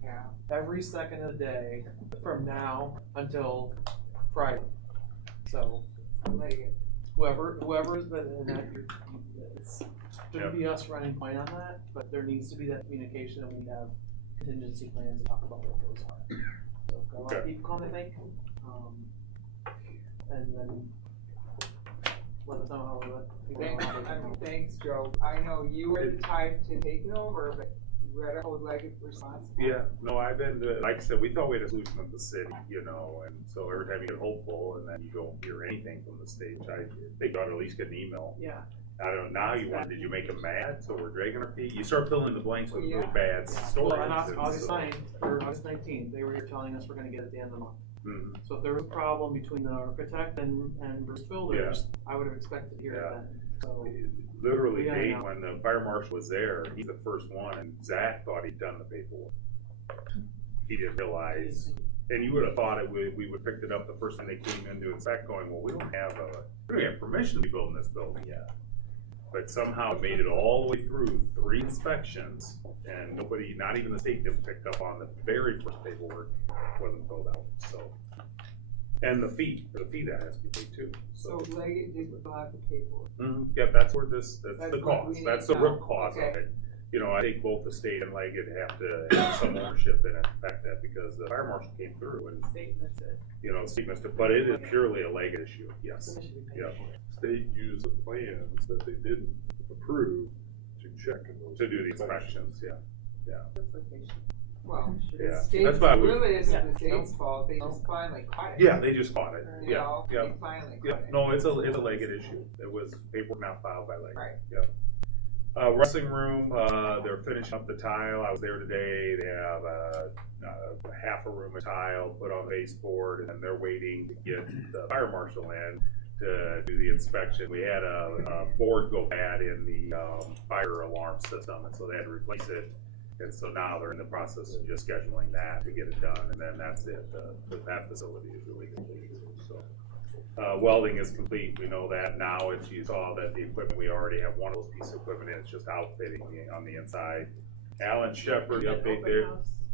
Yeah. Every second of the day from now until Friday. So, whoever's it's shouldn't be us running point on that, but there needs to be that communication, and we have contingency plans to talk about what those are. So, got a lot of people calling, I think, and then let us know how people know. Thanks, Joe. I know you were the type to take it over, but Greta Hood-Leggett responsible. Yeah, no, I've been, like I said, we thought we had a solution with the city, and so every time you get hopeful and then you don't hear anything from the state, they ought to at least get an email. Yeah. I don't know, now did you make them mad, so we're dragging our feet? You start filling in the blanks with really bad stories. Well, on August 9th, or August 19th, they were here telling us we're gonna get it at the end of the month. So if there was a problem between the architect and Bruce Builders, I would have expected to hear it then. So literally, Dave, when the fire marshal was there, he's the first one, and Zach thought he'd done the paperwork. He didn't realize, and you would have thought we would have picked it up the first time they came in to inspect, going, well, we don't have permission to be building this building yet. But somehow it made it all the way through 3 inspections, and nobody, not even the state, picked up on the very first paperwork wasn't filled out. So And the fee that has to be paid too. So Leggett did a lot of the paperwork. Yep, that's where that's the what we cost, need that's the now. root cause of Okay. it. You know, I think both the state and Leggett have to have some ownership in it, the fact that because the fire marshal came through and, State missed it. you know, state missed it, but it is purely a Leggett issue, yes. Yeah. State used the plans that they didn't approve to check in those. To do the inspections, yeah, yeah. Well, Yeah, the that's state's, why we- really isn't the state's fault, they just finally caught it. Yeah, they just caught it, You yeah, know, yeah. they finally Yeah, caught it. no, it's a Leggett issue, it was paperwork not filed by Leggett. Right. Yeah. Wrestling room, they're finishing up the tile, I was there today, they have, half a room of tile put on baseboard, and then they're waiting to get the fire marshal in to do the inspection. We had a board go bad in the, fire alarm system, and so they had to replace it. And so now they're in the process of just scheduling that to get it done, and then that's it. That facility is really complete. So, welding is complete. We know that now. As you saw that the equipment, we already have one of those pieces of equipment in. It's just outfitting on the inside. Alan Shepard, the update there.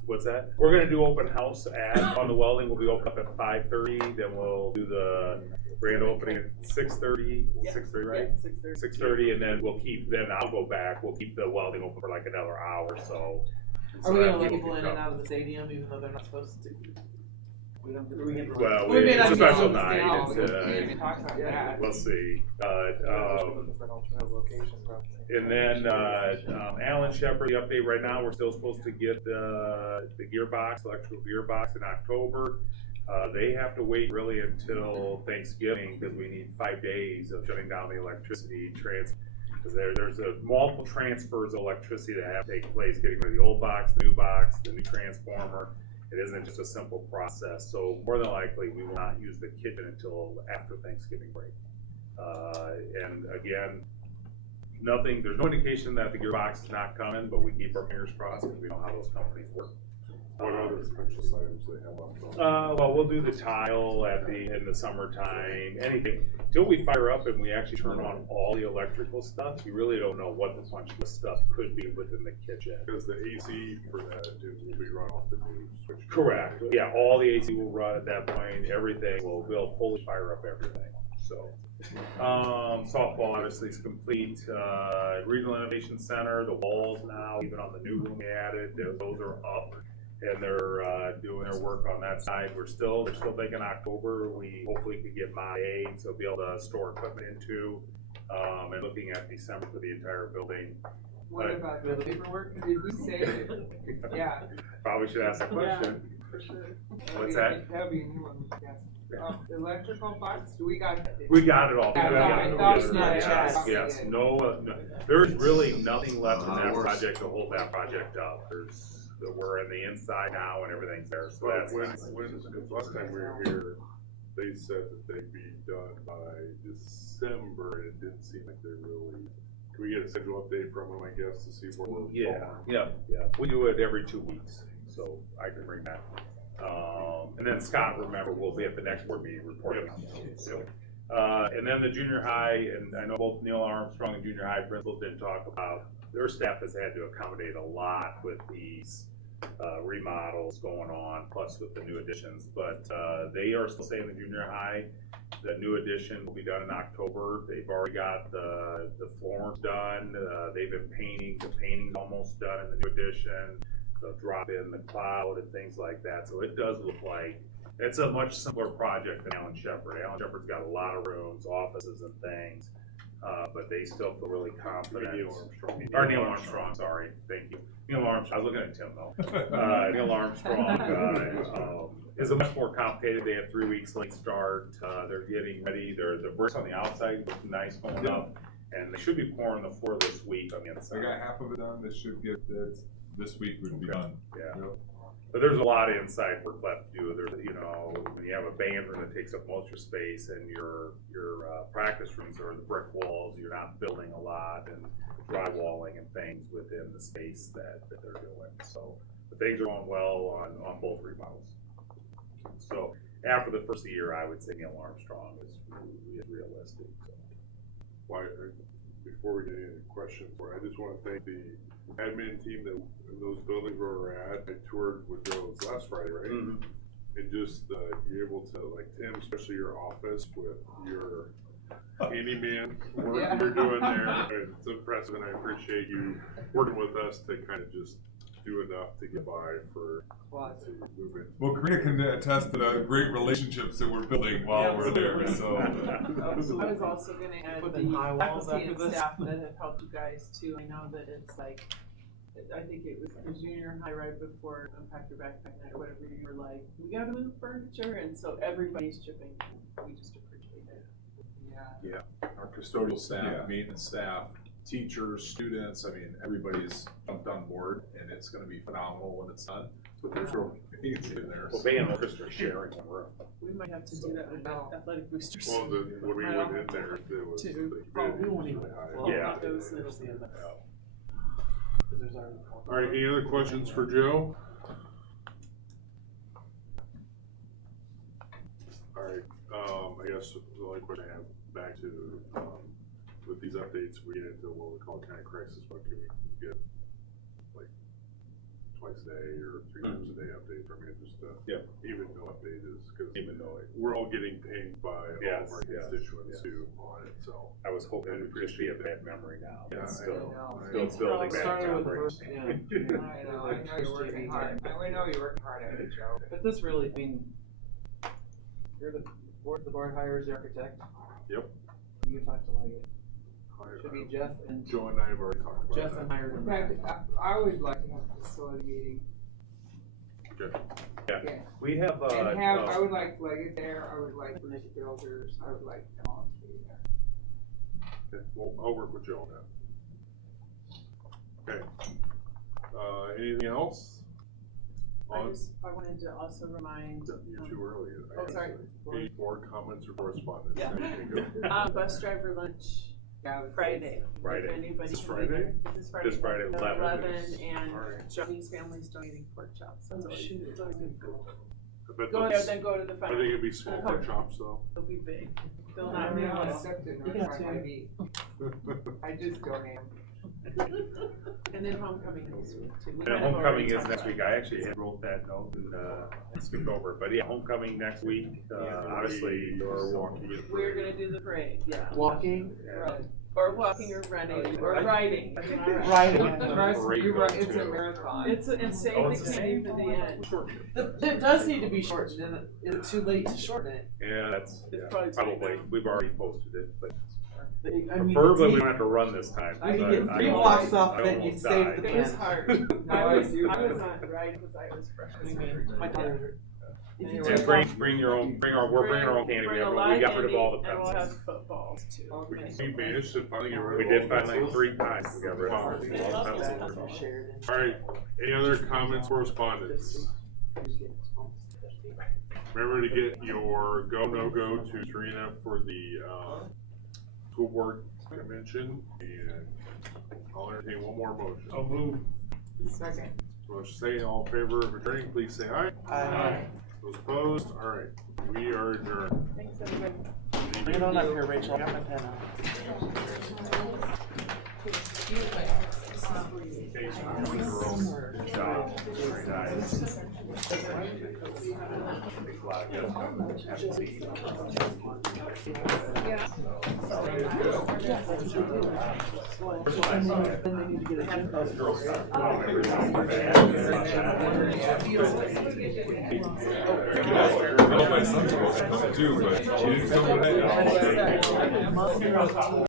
What's that? We're gonna do open house on the welding. We'll be open up at 5:30. Then we'll do the grand opening at 6:30. 6:30, right? 6:30, and then then I'll go back. We'll keep the welding open for like another hour or so. Are we that gonna let people people can in and come. out of the stadium even though they're not supposed to? We don't. Well, We may it's not a be special able to stay night. out. It's, We can't even talk about that. we'll see. And then Alan Shepard, the update right now, we're still supposed to get the gearbox, electrical gearbox in October. They have to wait really until Thanksgiving because we need 5 days of shutting down the electricity because there's multiple transfers of electricity that have to take place, getting rid of the old box, the new transformer. It isn't just a simple process. So more than likely, we will not use the kitchen until after Thanksgiving break. And again, there's no indication that the gearbox is not coming, but we keep our fingers crossed because we know how those companies work. What other special items they have on? Well, we'll do the tile in the summertime, anything. Till we fire up and we actually turn on all the electrical stuff, you really don't know what the punch list stuff could be within the kitchen. Because the AC for that will be run off the new switch. Correct. Yeah, all the AC will run at that point. Everything we'll fully fire up everything. So, softball obviously is complete. Regional Innovation Center, the walls now, even on the new room we added, those are up. And they're doing their work on that side. They're still thinking October. We hopefully could get Mod A, so be able to store equipment into, and looking at December for the entire building. What about the paperwork? Did we say that? Yeah. Probably should ask that question. Yeah, for sure. What's that? That'd be a new one, yes. Electrical box, we got it. We got it all. Yeah, We I got thought it it was all. not Yes, checked. yes. No, there's really nothing left in that project to hold that project up. We're in the inside now and everything's there, so But that's nice. last time we were here, they said that they'd be done by December, and it didn't seem like they really. Can we get a schedule update from them, I guess, to see where we're Yeah. We do it every 2 weeks, so I can bring that. And then Scott, remember, will be at the next board meeting reporting on those. So, and then the junior high, and I know both Neil Armstrong and junior high principals did talk about their staff has had to accommodate a lot with these remodels going on, plus with the new additions. But they are still staying in the junior high. The new addition will be done in October. They've already got the floors done. They've been painting. The painting's almost done in the new addition. They'll drop in the cloud and things like that. So it does look like it's a much simpler project than Alan Shepard. Alan Shepard's got a lot of rooms, offices and things. But they still feel really confident. Neil Armstrong, sorry. Thank you. Neil Armstrong, I was looking at Tim though. Neil Armstrong is a much more complicated. They have 3 weeks late start. They're getting ready. The bricks on the outside look nice going up. And they should be pouring the floor this week on the inside. I got half of it done. They should get that this week would be done. Yeah. Yep. But there's a lot of inside work left to do. There's, when you have a band room that takes up most of your space and your practice rooms are the brick walls, you're not building a lot and drywalling and things within the space that they're doing. So the things are going well on both remodels. So after the first year, I would say Neil Armstrong is realistic. So. Why, before we get into questions, I just want to thank the admin team that those buildings where we're at. I toured with those last Friday, right? Mm-hmm. and just, you're able to, like Tim, especially your office with your handyman work Yeah. you're doing there. It's impressive, and I appreciate you working with us to kind of just do enough to get by for to move it. Well, Karina can attest to the great relationships that we're building while we're there, so. I was also gonna add Put the in high walls faculty and after this. staff that have helped you guys too. I know that it's like, I think it was the junior high right before Unpack Your Backpack Night or whatever, you were like, we gotta move furniture, and so everybody's chipping in. We just appreciate it. Yeah. Yeah, our custodial staff, Yeah. maintenance staff, teachers, students, I mean, everybody's jumped on board, and it's gonna be phenomenal when it's done. But there's real things in there. Well, Bay and Chris are sharing one room. We might have to do that with athletic boosters. Well, when we went in there, it was. To- we won't even- Yeah. Those little All right, any other questions for Joe? All right, I guess the only question I have back to, with these updates, we get into what we call kind of crisis, but can we get like twice a day or 3 times a day update from you, just even though update is, because we're all getting pinged by all of our constituents too on it, so. I was hoping it would just be a bad memory now. Yeah, It's I still know. building back Started with the memories. first, yeah. I know you're working hard. We know you're working hard at it, Joe. But this really, I mean, you're the board hires the architect. Yep. You can talk to Leggett. Should be Jeff and. Joe and I have already talked about Jeff that. and hired. In fact, I would like to have a facility meeting. Okay. Yeah, we have, And I would like Leggett there, I would like Bruce Builders, I would like them all to be there. Okay, well, I'll work with Joe on that. Okay. Anything else? I wanted to also remind. You're too early. Oh, sorry. Any more comments or correspondence? Yeah. There you go. Bus driver lunch Friday. Friday. If anybody This can Friday? be there. This Friday. This Friday, 11. And Alright. Johnny's family's donating pork chops. So it's always good. I bet Go there, those- then go to the I fountain. think it'd be small pork chops though. They'll be big. They'll I not mean, be I'll little. accept it, You or can try my too. meat. I just donate them. And then homecoming next week too. We And kind of homecoming already is talked next about week. I actually had wrote that note and skipped over, but yeah, homecoming next week. Obviously, you're walking. We're gonna do the parade, yeah. Walking. Or walking or running, or riding. Riding. It's a marathon. And save Oh, the it's a candy for the end. It does need to be shortened, and it's too late to shorten it. Yeah, that's It's probably probably, we've already posted it, but I mean, preferably it's we don't have to run this time. I because can get 3 blocks off of it, you save the It was pen. hard. No, I was do. on ride because I was freshman. My daughter. And bring your own, we're bringing our own candy. We got rid of all the And we'll have pencils. footballs too. We managed to finally get rid of We all did the finally pencils. 3 times. We got rid of all the pencils. All right, any other comments, correspondence? Remember to get your go, no go to Serena for the, school board convention, and I'll entertain one more motion. I'll move. Second. Motion say all in favor of adjourning, please say aye. Aye. Those opposed, all right, we are adjourned. Thanks, everybody. Bring it on up here, Rachel. I got my pen out. Good job. Very nice. My son's supposed to come too, but she didn't come today.